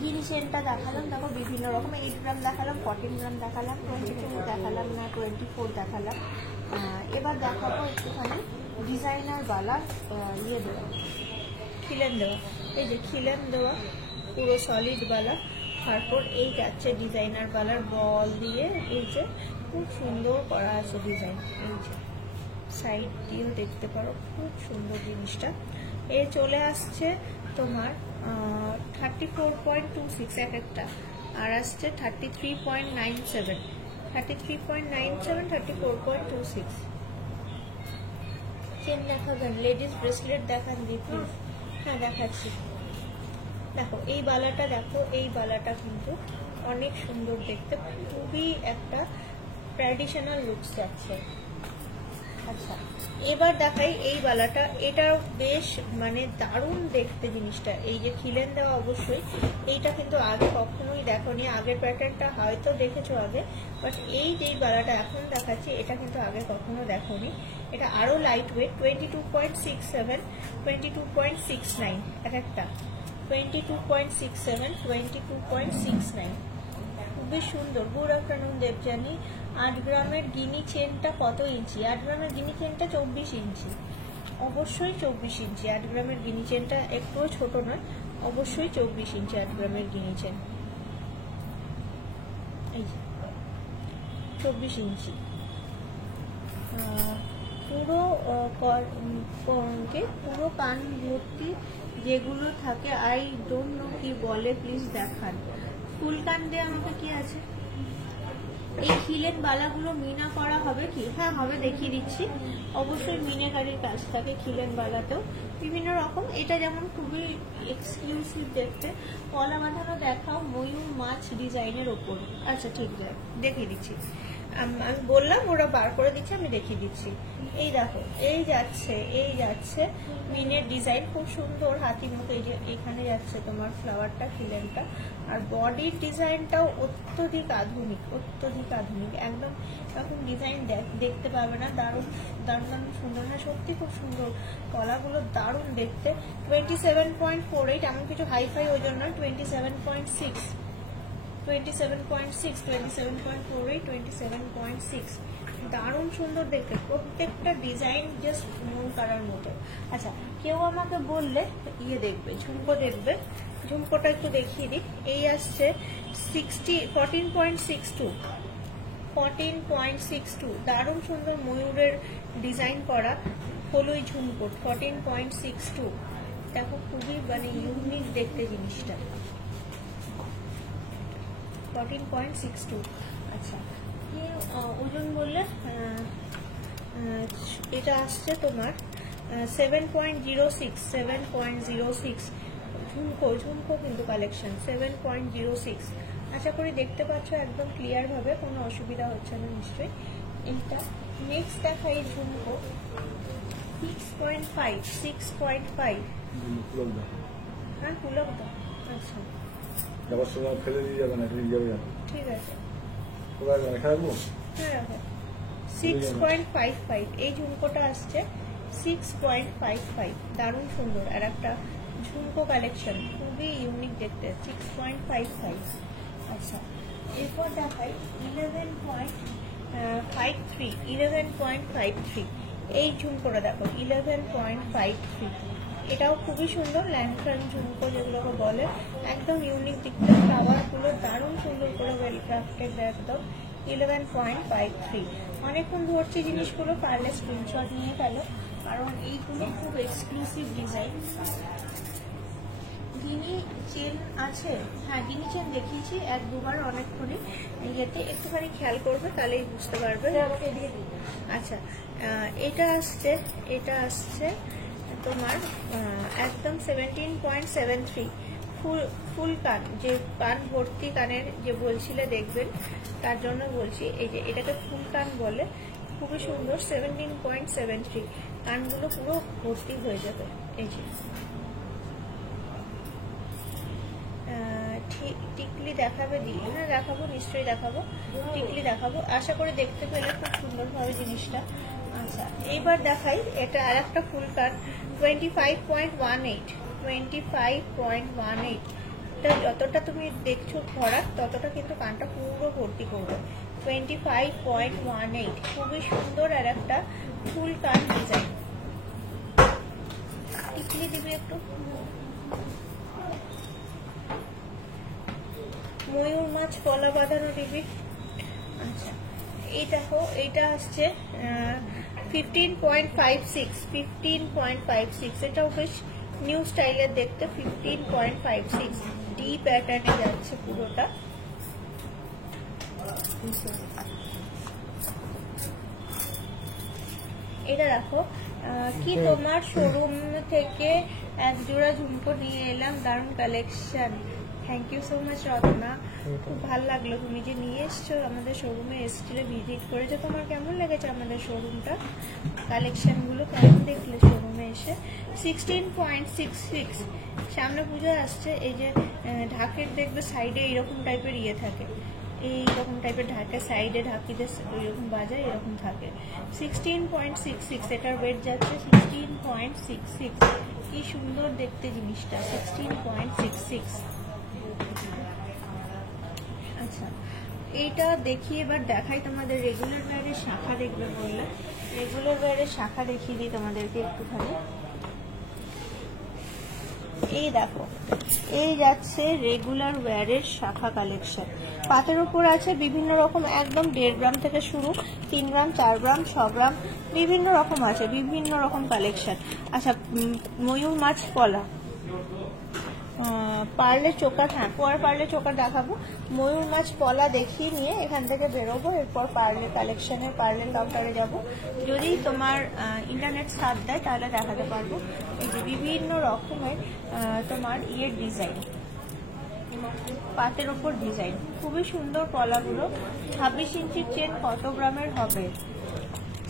গিনি চেনটা দেখালাম, দেখো বিভিন্ন রকম। 8 গ্রাম দেখালাম, 14 গ্রাম দেখালাম, 22 দেখালাম না, 24 দেখালাম। এবার দেখাবো একটুখানি ডিজাইনার বালা দেওয়া, খিলেন দেওয়া। এই যে খিলেন দেওয়া পুরো সলিড বালা। তারপর এই যাচ্ছে ডিজাইনার বালার বল দিয়ে, এই যে খুব সুন্দর করা আছে ডিজাইন। এই যে সাইড দিয়েও দেখতে পারো, খুব সুন্দর জিনিসটা। এ চলে আসছে তোমার 34.26 এক একটা, আর আসছে 33.97, 34.26। চেন দেখাবেন, লেডিস ব্রেসলেট দেখান দিই প্লিজ। হ্যাঁ, দেখাচ্ছি। দেখো এই বালাটা, দেখো এই বালাটা কিন্তু অনেক সুন্দর দেখতে, খুবই একটা ট্র্যাডিশনাল লুকস যাচ্ছে। আচ্ছা, এবার দেখাই এই বালাটা। এটাও বেশ মানে দারুণ দেখতে জিনিসটা। এই যে খিলেন দেওয়া, অবশ্যই এইটা কিন্তু আগে কখনোই দেখোনি। আগের প্যাটার্নটা হয়তো দেখেছো আগে, বাট এই যেই বালাটা এখন দেখাচ্ছি এটা কিন্তু আগে কখনো দেখোনি। এটা আরো লাইট ওয়েট, 22.67, 22.69 এক একটা, 22.67, 22.69, খুবই সুন্দর। Good afternoon Debjani. 8 গ্রামের গিনি চেনটা কত ইঞ্চি? 8 গ্রামের গিনি চেনটা 24 ইঞ্চি, অবশ্যই 24 ইঞ্চি। 8 গ্রামের গিনি চেনটা একটুও ছোট নয়, অবশ্যই 24 ইঞ্চি 8 গ্রামের গিনি চেন, এই 24 ইঞ্চি। পুরো পুরো কান ভর্তি যেগুলো থাকে, আই ডোন্ট নো কি বলে, প্লিজ দেখান। ফুল কান দিয়ে আমাকে কি আছে? এই খিলেন বালাগুলো মিনা করা হবে কি? হ্যাঁ হবে, দেখিয়ে দিচ্ছি। অবশ্যই মিনাকারির কাজ থাকে খিলেন বালাতেও বিভিন্ন রকম। এটা যেমন খুবই এক্সক্লুসিভ দেখতে, কলা বাঁধানো দেখাও ময়ূর মাছ ডিজাইনের ওপর। আচ্ছা ঠিক আছে, দেখিয়ে দিচ্ছি। আমি বললাম ওরা বার করে দিচ্ছে, আমি দেখিয়ে দিচ্ছি। এই দেখো, এই যাচ্ছে মিনের ডিজাইন, খুব সুন্দর হাতি মুখ। এই যে এখানে যাচ্ছে তোমার ফ্লাওয়ারটা, খিলেনটা, আর বডির ডিজাইনটাও অত্যধিক আধুনিক, একদম এরকম ডিজাইন দেখতে পাবে না। দারুণ দারুণ সুন্দর, হ্যাঁ সত্যি খুব সুন্দর। কলাগুলো দারুণ দেখতে। 27.48, এমন কিছু হাইফাই ওই জন্য, 27.6, 27.6, 27.48, 27.6, দারুণ সুন্দর দেখতে, প্রত্যেকটা ডিজাইন জাস্ট মন কাড়ার মতো। আচ্ছা, কেউ আমাকে বললে ইয়ে দেখবে, ঝুমকো দেখবে, ঝুমকোটা একটু দেখিয়ে দিই। এই আসছে 14.62, 14.62, দারুণ সুন্দর ময়ূরের ডিজাইন করা হলুই ঝুমকো, 14.62। দেখো খুবই মানে ইউনিক দেখতে জিনিসটা, 14.62। আচ্ছা, ওজন বললে এটা আসছে তোমার 7.06, 7.06 ঝুমকো কিন্তু কালেকশন 7.06। আশা করি দেখতে পাচ্ছ একদম ক্লিয়ার ভাবে, কোনো অসুবিধা হচ্ছে না নিশ্চয়ই। এটা নেক্সট দেখাই ঝুমকো 6.5, 6.5। হ্যাঁ পুলক দা, আচ্ছা যাবার সময় ফেলে দিয়ে যাবেন, ঠিক আছে, হ্যাঁ রাখো। 6.55 এই ঝুমকোটা আসছে 6.55, দারুণ সুন্দর। আর একটা ঝুমকো কালেকশন খুবই ইউনিক দেখতে, 6.55। আচ্ছা, এরপর দেখাই 11.53, 11.53 এই ঝুমকোটা দেখো, 11.53। এটাও খুবই সুন্দর, ল্যান্টার্ন ঝুমকো যেগুলোকে বলে, একদম ইউনিক দিকটা। ফ্লাওয়ারগুলো দারুণ সুন্দর করে ওয়েল ক্রাফটেড একদম। 11.53। অনেকক্ষণ ধরছি জিনিসগুলো, পারলে স্ক্রিনশট নিয়ে ফেলো, কারণ এইগুলো খুব এক্সক্লুসিভ ডিজাইন। গিনি চেন আছে, হ্যাঁ গিনি চেন দেখিয়েছি এক দুবার অনেকক্ষণে, ইয়েতে একটুখানি খেয়াল করবে তাহলেই বুঝতে পারবে। আচ্ছা, এটা আসছে তোমার একদম 17.73 ফুল কান, যে কান ভর্তি কানের যে বলছিলে দেখবেন, তার জন্য বলছি। এই যে এটাকে ফুল কান বলে, খুবই সুন্দর। 17.73, কানগুলো পুরো ভর্তি হয়ে যাবে। এই যে টিকলি দেখাবে দিই? হ্যাঁ দেখাবো, নিশ্চয়ই দেখাবো, টিকলি দেখাবো। আশা করি দেখতে পেলে খুব সুন্দরভাবে জিনিসটা। আচ্ছা, এইবার দেখাই এটা আর একটা ফুল কান 25.18, 25.18। এটা যতটা তুমি দেখছো ভরা, ততটা কিন্তু কানটা পুরো ভর্তি করবে। 25.18, খুবই সুন্দর আর একটা ফুল কান ডিজাইন। টিকলি দিবি একটু, ময়ূর মাছ কলা বাঁধানো দিবি। আচ্ছা, এই দেখো, এইটা আসছে 15.56, 15.56। এটাও বেশ নিউ স্টাইলের দেখতে, 15.56 ডি প্যাটার্নে যাচ্ছে পুরোটা। এটা দেখো কি, তোমার শোরুম থেকে এক জোড়া ঝুমকো নিয়ে এলাম, দারুণ collection. Thank you so much Ratna, খুব ভালো লাগলো তুমি যে নিয়ে এসছো আমাদের শোরুমে, এসছিলে ভিজিট করেছো। তোমার কেমন লেগেছে আমাদের শোরুমটা, কালেকশনগুলো কেমন দেখলে শোরুমে এসে? 16.66, সামনে পুজো আসছে। এই যে ঢাকের দেখবে সাইডে এরকম টাইপের ইয়ে থাকে, এইরকম টাইপের ঢাকা, সাইডে ঢাকিতে এরকম বাজায়, এরকম থাকে। 16.66, এটার ওয়েট যাচ্ছে 16.66। কি সুন্দর দেখতে জিনিসটা, 16.66। আচ্ছা, এইটা দেখি, এবার দেখাই তোমাদের রেগুলার ওয়্যারের শাখা দেখবে বললে। রেগুলার ওয়্যারের শাখা দেখিয়ে দিই তোমাদেরকে একটুখানি। এই দেখো, এই যাচ্ছে রেগুলার ওয়্যারের শাখা কালেকশন। পাতের উপর আছে বিভিন্ন রকম, একদম 1.5 গ্রাম থেকে শুরু, 3 গ্রাম, 4 গ্রাম, 6 গ্রাম, বিভিন্ন রকম আছে, বিভিন্ন রকম কালেকশন। আচ্ছা, ময়ূর মাছ পলা, পার্লের চোকার, হ্যাঁ পরে পার্লের চোকার দেখাবো। ময়ূর মাছ পলা দেখিয়ে নিয়ে এখান থেকে বেরোবো, এরপর পার্লের কালেকশনের পার্লের কাউন্টারে যাব। যদি তোমার ইন্টারনেট সাথ দেয় তাহলে দেখাতে পারবো। এই যে বিভিন্ন রকমের তোমার ডিজাইন, পাতের ওপর ডিজাইন, খুবই সুন্দর পলাগুলো। 26 ইঞ্চির চেন কত গ্রামের হবে?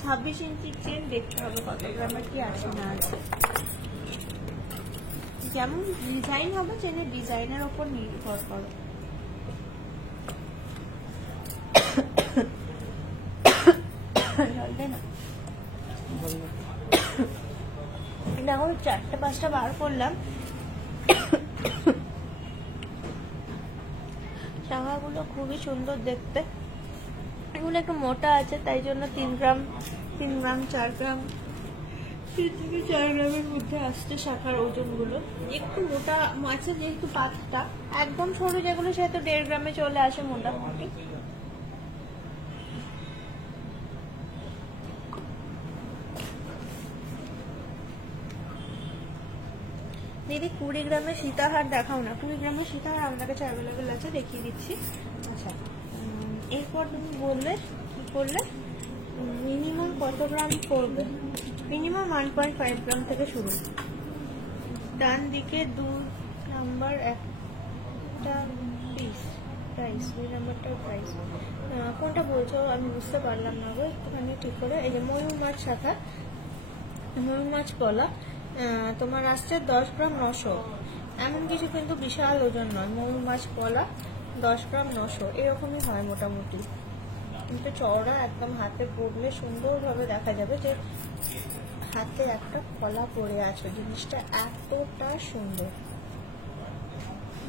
26 ইঞ্চির চেন দেখতে হবে কত গ্রামের কি আছে না আছে। যেমন ডিজাইন হবে, চেনের ডিজাইনের ওপর নির্ভর করে। দেখো 4-5টা বার করলাম, শাখাগুলো খুবই সুন্দর দেখতে। এগুলো একটু মোটা আছে, তাই জন্য 3 গ্রাম, 4 গ্রাম, 3 থেকে 4 গ্রামের মধ্যে আসছে শাখার ওজনগুলো। একটু মোটা আছে যেহেতু পাতটা, একদম সরু যেগুলো সেহেতু 1.5 গ্রামে চলে আসে মোটামুটি। দিদি 20 গ্রামের সীতাহার দেখাও না। 20 গ্রামের সীতাহার আমাদের কাছে অ্যাভেলেবেল আছে, দেখিয়ে দিচ্ছি। আচ্ছা, এরপর তুমি বললে কি করলে মিনিমাম কত গ্রাম পড়বে? মিনিমাম 1.5 গ্রাম থেকে শুরু। ডান দিকে 2 নাম্বার একটা পিস প্রাইস, 2 নাম্বারটার প্রাইস কোনটা বলছো আমি বুঝতে পারলাম না গো, একটুখানি ঠিক করে। এই যে ময়ূর মাছ শাখা, ময়ূর মাছ পলা তোমার আসছে 10 গ্রাম 900, এমন কিছু কিন্তু বিশাল ওজন নয়। ময়ূর মাছ পলা 10 গ্রাম 900 এরকমই হয় মোটামুটি, কিন্তু চওড়া একদম, হাতে পড়লে সুন্দরভাবে দেখা যাবে যে হাতে একটা কলা পড়ে আছে। জিনিসটা এতটা সুন্দর,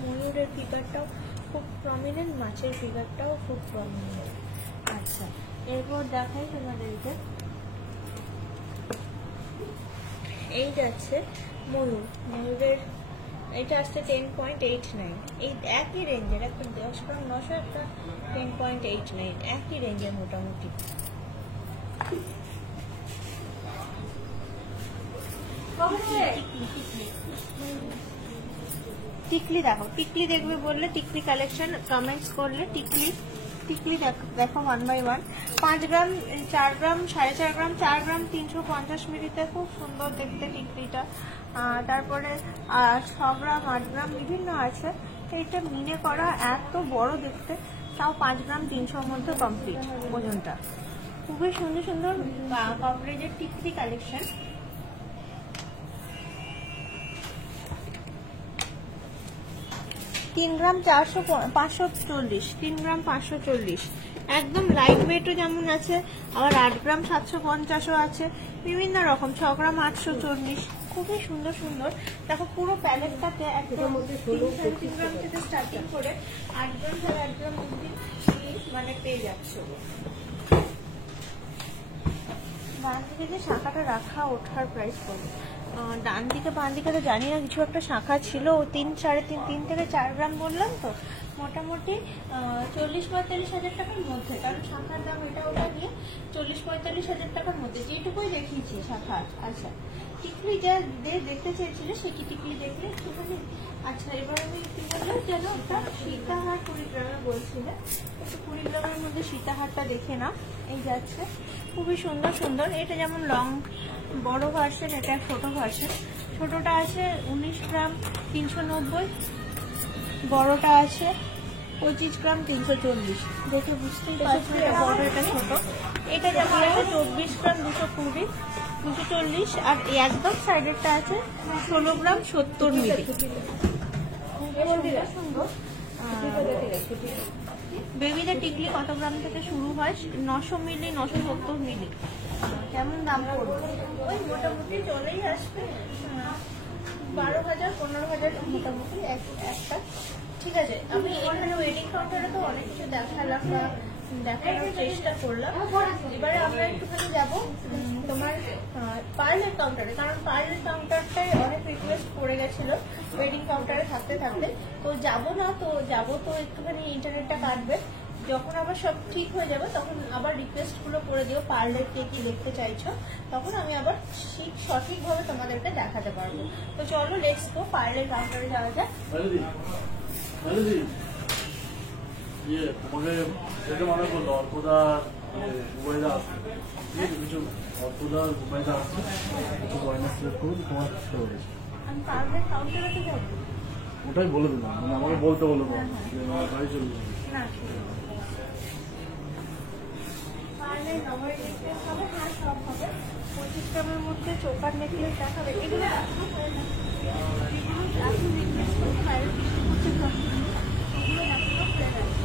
ময়ূরের ফিগারটাও খুব প্রমিনেন্ট, মাছের ফিগারটাও খুব প্রমিনেন্ট। আচ্ছা, এরপর দেখাই তোমাদেরকে, এই যাচ্ছে ময়ূর, ময়ূরের এটা আসছে 10.89, এই একই রেঞ্জের, একটা 10 গ্রাম 900, একটা 10.89, একই রেঞ্জের মোটামুটি। টিকলি দেখো, টিকলি দেখবে বললে টিকলি কালেকশন কমেন্টস করলে টিকলি দেখো 1 by 1, 5 গ্রাম, 4 গ্রাম, 4.5 গ্রাম, 4 গ্রাম 350 মিলিতে, খুব সুন্দর দেখতে টিকলিটা। তারপরে 6 গ্রাম, 8 গ্রাম বিভিন্ন আছে। এইটা মিনে করা, এত বড় দেখতে, তাও 5 গ্রাম 300 মধ্যে কমপ্লিট ওজনটা। খুবই সুন্দর সুন্দর কভারেজের টিকলি কালেকশন। তিন গ্রাম 540, 3 গ্রাম 540, একদম লাইট ওয়েটও যেমন আছে, আবার 8 গ্রাম 750ও আছে, বিভিন্ন রকম। 6 গ্রাম 840, খুবই সুন্দর সুন্দর। দেখো পুরো প্যালেটটাতে একদম 3 গ্রাম থেকে স্টার্টিং করে 8 গ্রাম 8.5 গ্রাম অবধি মানে পেয়ে যাচ্ছ। ডান দিকে যে শাখাটা রাখা, ওঠার প্রাইস কত? ডান দিকে বাঁ দিকে তো জানি না, কিছু একটা শাখা ছিল, 3, 3.5, 3 থেকে 4 গ্রাম বললাম তো, মোটামুটি 40-45 হাজার টাকার মধ্যে, কারণ শাখার দাম এটা ওটা দিয়ে 40-45 হাজার টাকার মধ্যে, যেটুকুই দেখিয়েছি শাখা। আচ্ছা, টিকলি যা দেখতে চেয়েছিলে সেটি টিকলি দেখলে একটুখানি। আচ্ছা, এবার আমি কি বললাম যেন ওটা সীতাহার 20 গ্রামে বলছিলে, একটু 20 গ্রামের মধ্যে সীতাহারটা দেখে না। এই যাচ্ছে খুবই সুন্দর সুন্দর। এটা যেমন লং বড় ভার্সন, এটা ছোট ভার্সন। ছোটটা আছে 19 গ্রাম 390, বড়টা আছে 25 গ্রাম 340। দেখে বুঝতেই পারছো এটা বড়, এটা ছোট। এটা যেমন আছে 24 গ্রাম 220, 240, আর একদম সাইডেরটা আছে 16 গ্রাম 70 মিলি। সুন্দর বেবিদের টিকলি কত গ্রাম থেকে শুরু হয়? 900 মিলি, 970 মিলি। কেমন দাম পড়বে? ওই মোটামুটি চলেই আসবে 12,000 15,000 মোটামুটি একটা। ঠিক আছে, আমি এখানে ওয়েডিং কাউন্টারে তো অনেক কিছু দেখালাম বা দেখানোর চেষ্টা করলাম। এবারে আমরা একটুখানি যাবো তোমার পার্লার কাউন্টারে, কারণ পার্লার কাউন্টারটায় অনেক রিকোয়েস্ট পড়ে গেছিল ওয়েডিং কাউন্টারে থাকতে থাকতে। তো যাবো না, তো যাবো তো একটুখানি ইন্টারনেটটা কাটবে, যখন আবার সব ঠিক হয়ে যাবে তখন আবার রিকোয়েস্ট গুলো করে দিও পার্লার কে কি দেখতে চাইছো, তখন আমি আবার সঠিকভাবে তোমাদেরকে দেখাতে পারবো। তো চলো লেটস গো পার্লার কাউন্টারে যাওয়া যাক। তোমাকে সেটা মনে করলো অর্কদার মোবাইলটা আসছে, ঠিক আছে? কিছু অর্কদার মোবাইলটা আসছে, কিছু গয়না সিলেক্ট করুন, তোমার চেষ্টা করেছি। আমি পার্লার কাউন্টারে তো যাবো ওটাই বলে দিলাম, মানে আমাকে বলতে বললো না যে আমার গাড়ি চলে যাবে। না, পার্লার নগর নেকলেস হবে, হ্যাঁ সব হবে। 25 গ্রামের মধ্যে চোকার নেকলেস দেখাবে, এগুলো আপনি রিকোয়েস্ট করতে পারেন, এগুলো দেখানো ফ্রেন্ড আছে।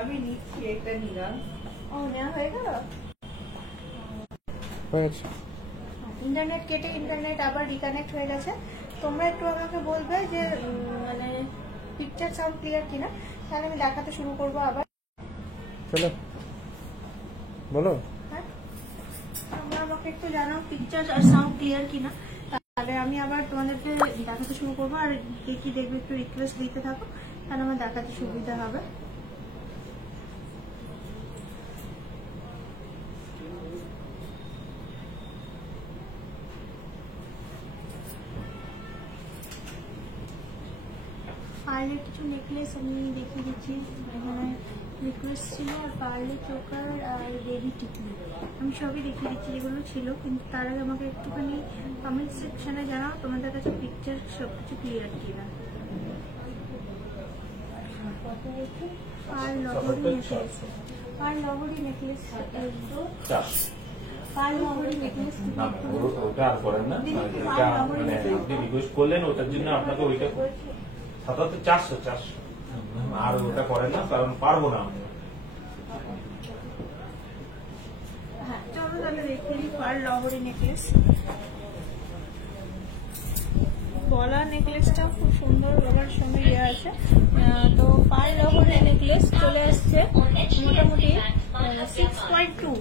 আমি নিচ্ছি এটা নিলাম। ও নেওয়া হয়ে গেল। ইন্টারনেট কেটে ইন্টারনেট আবার রিকানেক্ট হয়ে গেছে। তোমরা একটু আমাকে বলবে যে মানে পিকচার সাউন্ড ক্লিয়ার কিনা, তাহলে আমি দেখাতে শুরু করবো আবার। চলো বলো। হ্যাঁ, তোমরা আমাকে একটু জানাও পিকচার আর সাউন্ড ক্লিয়ার কিনা, তাহলে আমি আবার তোমাদেরকে দেখাতে শুরু করবো। আর কে কি দেখবে একটু রিকোয়েস্ট দিতে থাকো, তাহলে আমার দেখাতে সুবিধা হবে। পার্লের কিছু নেকলেস আমি দেখিয়ে দিচ্ছি, এখানে রিকোয়েস্ট ছিল, আর পার্লে চোকার আর বেবি টিকলি আমি সবই দেখিয়ে দিচ্ছি যেগুলো ছিল। কিন্তু তার আগে আমাকে একটুখানি কমেন্ট সেকশনে জানাও তোমাদের কাছে পিকচার সব কিছু ক্লিয়ার কিনা। পার লহরি নেকলেস, পার লহরি নেকলেস, পার লহরি নেকলেস ওটা আর করেন না, মানে আপনি রিকোয়েস্ট করলেন ওটার জন্য আপনাকে ওইটা 400 আর ওটা করেন না, কারণ পারবো না আমরা। হ্যাঁ চলো তাহলে দেখে নিই পার লহরি নেকলেস। গলা নেকলেসটা খুব সুন্দর, গলার সঙ্গে ইয়ে আছে। তো পার লহরি নেকলেস চলে আসছে মোটামুটি 6.2,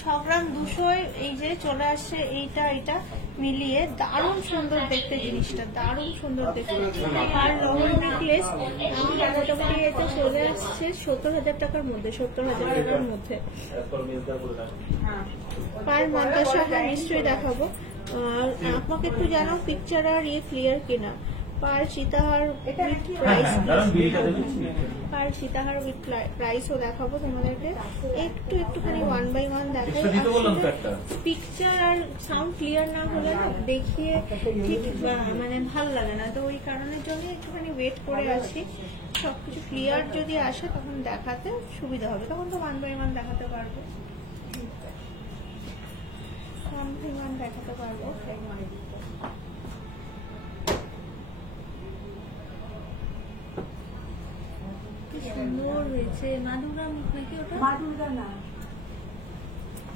6 গ্রাম 200 এই যে চলে আসছে। এইটা এটা মিলিয়ে দারুণ সুন্দর দেখতে জিনিসটা, দারুণ সুন্দর দেখতে। আর লহরি নেকলেস মোটামুটি এটা চলে আসছে 70,000 টাকার মধ্যে, 70,000 টাকার মধ্যে। পার মাদ্রাসা নিশ্চয়ই দেখাবো। আর আমাকে একটু জানাও পিকচার আর ইয়ে ক্লিয়ার কিনা। পার সীতাহার উইথ প্রাইস, পার সীতাহার উইথ প্রাইসও দেখাবো তোমাদেরকে। একটুখানি 1 by 1 দেখাই। পিকচার আর সাউন্ড ক্লিয়ার না হলে না দেখিয়ে ঠিক মানে ভালো লাগে না, তো ওই কারণের জন্য একটুখানি ওয়েট করে আছি। সবকিছু ক্লিয়ার যদি আসে তখন দেখাতে সুবিধা হবে, তখন তো 1 by 1 দেখাতে পারবো, 1 by 1 দেখাতে পারবো। সুন্দর হয়েছে। মাদুরা নাকি ওটা? মাদুরা না,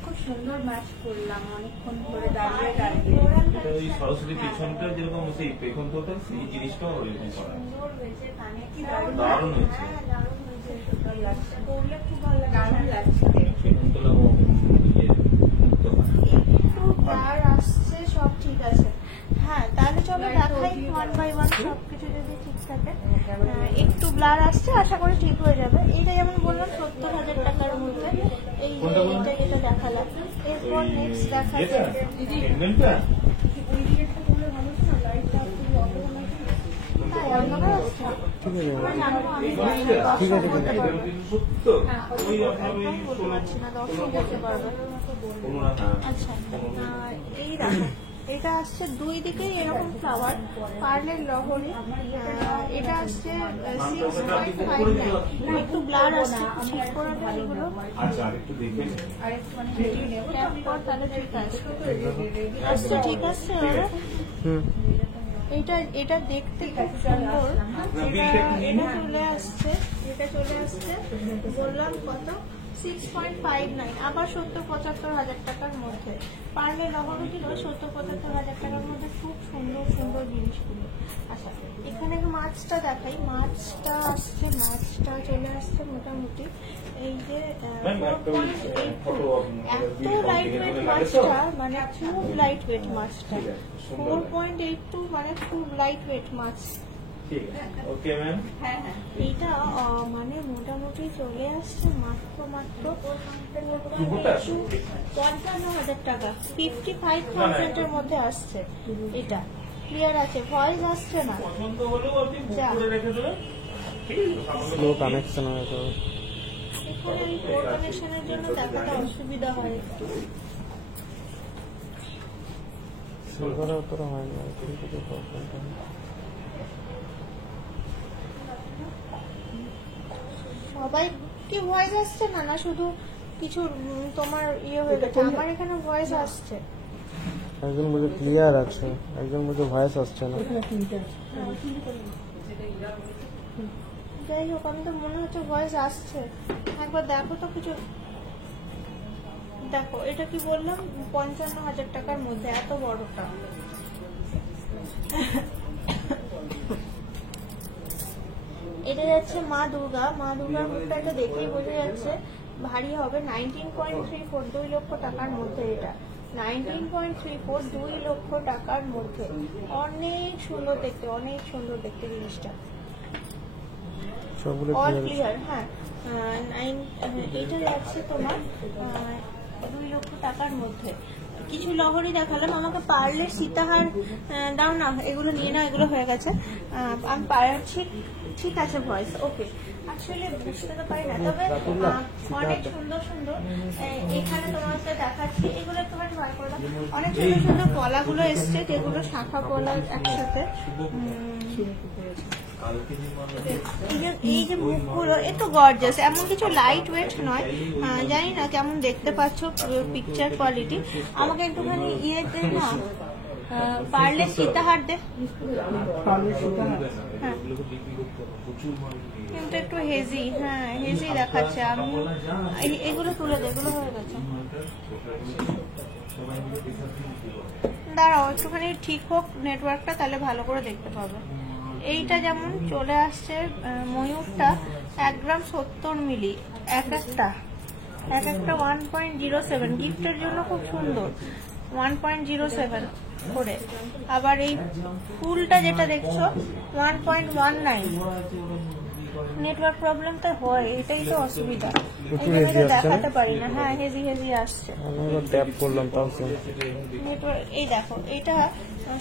খুব সুন্দর ম্যাচ করলাম অনেকক্ষণ ধরে দাঁড়িয়ে দাঁড়িয়ে। এটা ওই সরস্বতী পেছনটা যেরকম সেই পেছন তোটা সেই জিনিসটাও ওইরকম করা সুন্দর হয়েছে, কানে কি দারুণ হয়েছে। হ্যাঁ দারুণ হয়েছে, সুন্দর লাগছে, পরলে খুব ভালো দারুণ লাগছে। লাগছে। পেছন তোলা একটু ব্লার আসছে, সব ঠিক আছে। হ্যাঁ তাহলে চলো দেখাই 1 by 1 সবকিছু যদি ঠিক থাকে। একটু ব্লার আসছে, আশা করি ঠিক হয়ে যাবে। এইটা যেমন বললাম 70,000 টাকার মধ্যে, এই যে এটা দেখালাম। এরপর নেক্সট দেখাচ্ছে হ্যাঁ অন্ধকার আসছে। ঠিক আছে আমার জানো আমি জানি না, দর্শক বলতে পারবে। হ্যাঁ, একদম বলতে পারছি না, দর্শক বলতে পারবে। আচ্ছা, এই দেখো এটা আসছে দুই দিকে এরকম ফ্লাওয়ার, পার্লের লহরি। এটা আসছে 6.59, একটু ব্লার আসছে, ঠিক করে দেয় এগুলো। আচ্ছা আরেকটু দেখবেন ট্যাপ কর, তাহলে ঠিক আছে, আসছে ঠিক আছে। এবারে এটা দেখতে খুব সুন্দর। এটা চলে আসছে বললাম কত, 6.59, আবার 70-75 টাকার মধ্যে। পার্লে লহরি ছিল 70-75 টাকার মধ্যে, খুব সুন্দর সুন্দর জিনিসগুলো। আচ্ছা, এখানে মাছটা দেখাই। মাছটা আসছে, মাছটা চলে আসছে মোটামুটি এই যে 4.82, এত লাইট ওয়েট মাছটা, মানে খুব লাইট ওয়েট মাছটা। 4.82 মানে খুব লাইট ওয়েট মাছ। ঠিক আছে, ওকে ম্যাম। এইটা মানে মোটামুটি চলে আসছে মাত্র 55,000 টাকা, 55,000 এর মধ্যে আসছে। এটা ক্লিয়ার আছে, ভয়েস আসছে না। পছন্দ হলেও আপনি বুক যা। করে রেখে দেবেন, ঠিক আছে? স্লো কানেকশন হয়তো। এখানে এই পোর্ট কানেকশনের জন্য দেখাতে অসুবিধা হয় একটু। সিলভারের উপরে হয় না, ঠিক আছে প্রবলেমটা। সবাই কি ভয়েস আসছে না, না শুধু কিছু তোমার ইয়ে হয়ে গেছে? আমার এখানে ভয়েস আসছে। একজন বলছে ক্লিয়ার আছে, একজন বলছে ভয়েস আসছে না। যাই হোক, আমি তো মনে হচ্ছে ভয়েস আসছে। একবার দেখো তো কিছু। দেখো এটা কি বললাম, 55,000 টাকার মধ্যে, এত বড়টা। এটা যাচ্ছে মা দুর্গা। মা দুর্গার মুখটা এটা দেখেই বোঝা যাচ্ছে ভারী হবে। 19.34, 2 লক্ষ টাকার মধ্যে। এটা 19.34, 2 লক্ষ টাকার মধ্যে। অনেক সুন্দর দেখতে, অনেক সুন্দর দেখতে জিনিসটা। সবগুলো অল ক্লিয়ার। ক্লিয়ার। হ্যাঁ, এটা যাচ্ছে তোমার 2 লক্ষ টাকার মধ্যে। কিছু লহরি দেখালাম, আমাকে পার্লের সীতাহার দাও না, এগুলো নিয়ে নাও, এগুলো হয়ে গেছে। আমি পারছি, ঠিক আছে ভয়েস ওকে। আসলে বুঝতে তো পারি না, তবে অনেক সুন্দর সুন্দর এখানে তোমাকে দেখাচ্ছি। এগুলো একটুখানি ভয় করলাম, অনেক সুন্দর সুন্দর পলাগুলো এসছে, যেগুলো শাখা পলা একসাথে। এই যে মুখগুলো একটু গর্জাস, এমন কিছু লাইট ওয়েট নয়। জানি না কেমন দেখতে পাচ্ছ পিকচার কোয়ালিটি। আমাকে একটুখানি ইয়ে দে না, পারলে সীতাহার দে। হ্যাঁ, কিন্তু একটু হেজি, হ্যাঁ হেজি দেখাচ্ছে। আমি এগুলো তুলে দে, এগুলো হয়ে গেছে। দাঁড়াও একটুখানি ঠিক হোক নেটওয়ার্কটা, তাহলে ভালো করে দেখতে পাবে। এইটা যেমন চলে আসছে ময়ূরটা 1 গ্রাম 70 মিলি, এক একটা 1.07, গিফটের জন্য খুব সুন্দর। 1.07 করে। আবার এই ফুলটা যেটা দেখছো 1.19। নেটওয়ার্ক প্রবলেম তো হয়, এটাই তো অসুবিধা, দেখাতে পারি না। হ্যাঁ, হেজি হেজি আসছে। ট্যাপ করলাম তাও নেটওয়ার্ক। এই দেখো, এটা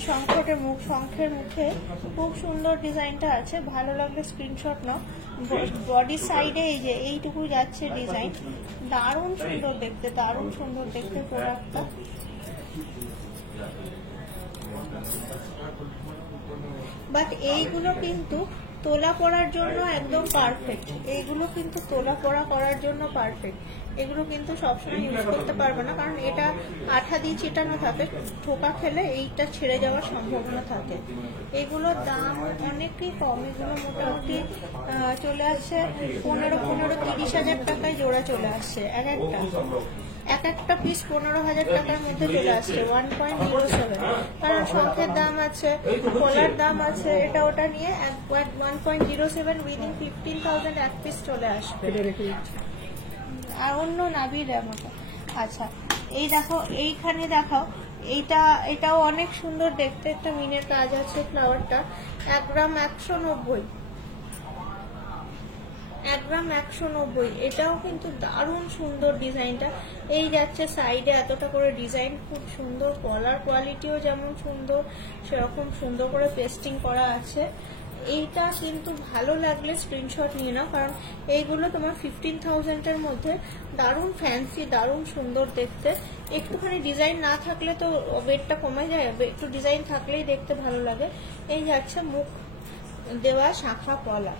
শঙ্খের মুখ, শঙ্খের মুখে খুব সুন্দর ডিজাইনটা আছে। ভালো লাগলে স্ক্রিনশট নাও। বডি সাইডে এই যে এইটুকু যাচ্ছে ডিজাইন, দারুণ সুন্দর দেখতে, দারুণ সুন্দর দেখতে প্রোডাক্টটা। বাট এইগুলো কিন্তু তোলা পড়ার জন্য একদম পারফেক্ট। এইগুলো কিন্তু তোলা পড়া করার জন্য পারফেক্ট। এগুলো কিন্তু সবসময় ইউজ করতে পারবে না, কারণ এটা আঠা দিয়ে চিটানো থাকে, ঠোকা খেলে এইটা ছেড়ে যাওয়ার সম্ভাবনা থাকে। এগুলোর দাম অনেকই কম। এগুলো মোটামুটি চলে আসছে 15-30 হাজার টাকায় জোড়া চলে আসছে। এক একটা পিস 15,000 টাকার মধ্যে চলে আসছে। 1.07, কারণ শঙ্খের দাম আছে, কলার দাম আছে, এটা ওটা নিয়ে 1.07 উইদিন 15,000 এক পিস চলে আসবে। আর অন্য নাভির মতো। আচ্ছা, এই দেখো, এইখানে দেখাও, এটাও অনেক সুন্দর দেখতে, একটা মিনের কাজ আছে। ফ্লাওয়ারটা 1 গ্রাম 190, 1 গ্রাম 190। এটাও কিন্তু দারুণ সুন্দর ডিজাইনটা। এই যাচ্ছে সাইডে এতটা করে ডিজাইন, খুব সুন্দর। কলার কোয়ালিটিও যেমন সুন্দর, সেরকম সুন্দর করে পেস্টিং করা আছে। এইটা কিন্তু ভালো লাগলে স্ক্রিনশট নিয়ে নাও, কারণ এইগুলো তোমার 15,000-এর মধ্যে দারুণ ফ্যান্সি, দারুণ সুন্দর দেখতে। একটুখানি ডিজাইন না থাকলে তো ওয়েটটা কমে যায়, একটু ডিজাইন থাকলেই দেখতে ভালো লাগে। এই যাচ্ছে মুখ দেওয়া শাখা পলা।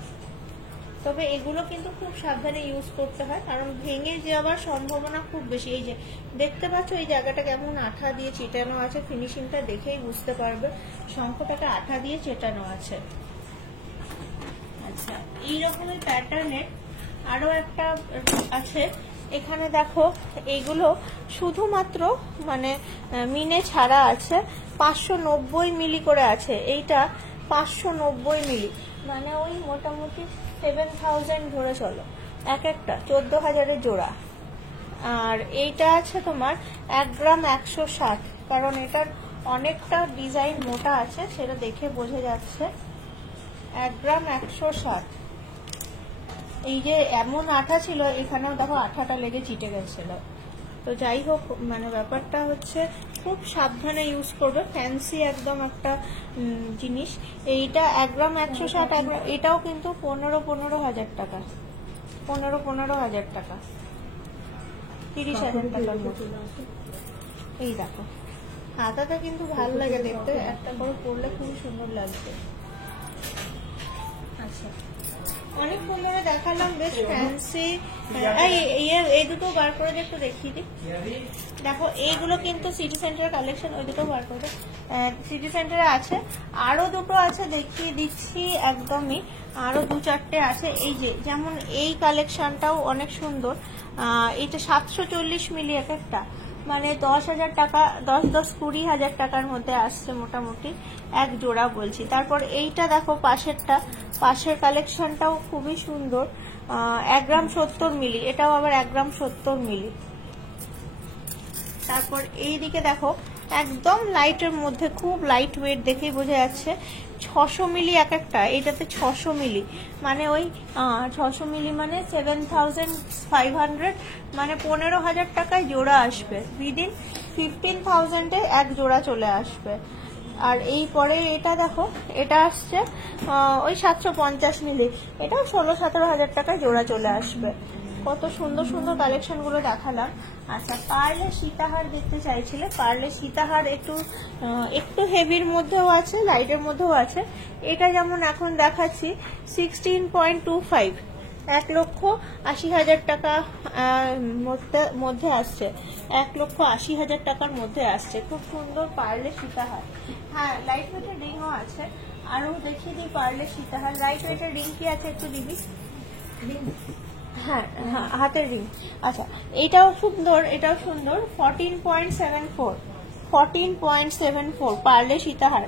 তবে এগুলো কিন্তু খুব সাবধানে ইউজ করতে হয়, কারণ ভেঙে যাওয়ার সম্ভাবনা খুব বেশি। এই যে দেখতে পাচ্ছ এই জায়গাটা কেমন আঠা দিয়ে চেটানো আছে, ফিনিশিংটা দেখেই বুঝতে পারবে শঙ্খটাকে আঠা দিয়ে চেটানো আছে। আচ্ছা, এই রকমের প্যাটার্নের আরো একটা আছে। এখানে দেখো এইগুলো শুধুমাত্র মানে মিনে ছাড়া আছে, 590 মিলি করে আছে। এইটা 590 মিলি, মানে ওই মোটামুটি 7,000 ধরে চলো, এক একটা 14,000-এর জোড়া। আর এইটা আছে তোমার 1 গ্রাম 160, কারণ এটার অনেকটা ডিজাইন মোটা আছে, সেটা দেখে বোঝা যাচ্ছে। 1 গ্রাম 160। এই যে এমন আঠা ছিল, এখানেও দেখো আঠাটা লেগে চিটে গেছিল। তো যাই হোক, মানে ব্যাপারটা হচ্ছে খুব সাবধানে ইউজ করবে, ফ্যান্সি একদম একটা জিনিস। এইটা 1 গ্রাম 160, এটাও কিন্তু 15,000 টাকা, 15,000 টাকা, 30,000 টাকার মতো। এই দেখো হাতাটা কিন্তু ভালো লাগে দেখতে, একটা করে পরলে খুবই সুন্দর লাগবে। আচ্ছা, অনেকক্ষণ ধরে দেখালাম বেশ ফ্যান্সি। এই দুটো বার করে একটু দেখিয়ে দিই। দেখো এইগুলো কিন্তু সিটি সেন্টারের কালেকশন, ওই দুটো বার করে সিটি সেন্টারে আছে। আরো দুটো আছে, দেখিয়ে দিচ্ছি একদমই। আরো 2-4টে আছে। এই যে যেমন এই কালেকশনটাও অনেক সুন্দর। এটা 740 মিলি এক একটা, মানে 10,000 টাকা, 10-20,000 টাকার মধ্যে আসছে মোটামুটি এক জোড়া বলছি। তারপর এইটা দেখো পাশের কালেকশনটাও খুবই সুন্দর, 1 গ্রাম 70 মিলি, এটাও আবার 1 গ্রাম 70 মিলি। তারপর এই দিকে দেখো একদম লাইটের মধ্যে, খুব লাইট ওয়েট দেখেই বোঝা যাচ্ছে, 600 মিলি এক একটা। এটাতে 600 মিলি, মানে ওই 600 মিলি মানে 7,500, মানে 15,000 টাকায় জোড়া আসবে। উইদিন 15,000-এ এক জোড়া চলে আসবে। আর এই পরে এটা দেখো, এটা আসছে ওই 750 মিলি, এটাও 16-17,000 টাকায় জোড়া চলে আসবে। কত সুন্দর সুন্দর কালেকশন গুলো দেখালাম। আচ্ছা, পার্লে সীতাহার দেখতে চাইছিলে, পার্লে সীতাহার একটু হেভির মধ্যেও আছে, লাইটের মধ্যেও আছে। এটা যেমন এখন দেখাচ্ছি 16.25, 1,80,000 টাকা মধ্যে আসছে, 1,80,000 টাকার মধ্যে আসছে। খুব সুন্দর পার্লে সীতাহার। হ্যাঁ, লাইট ওয়েটের রিংও আছে। আরো দেখিয়ে দিই পার্লে সীতাহার। লাইট ওয়েটের রিং কি আছে একটু দিবি? হ্যাঁ, হাতের রিং। আচ্ছা, এটাও সুন্দর, এটাও সুন্দর। 14.74 পার্লে সীতাহার,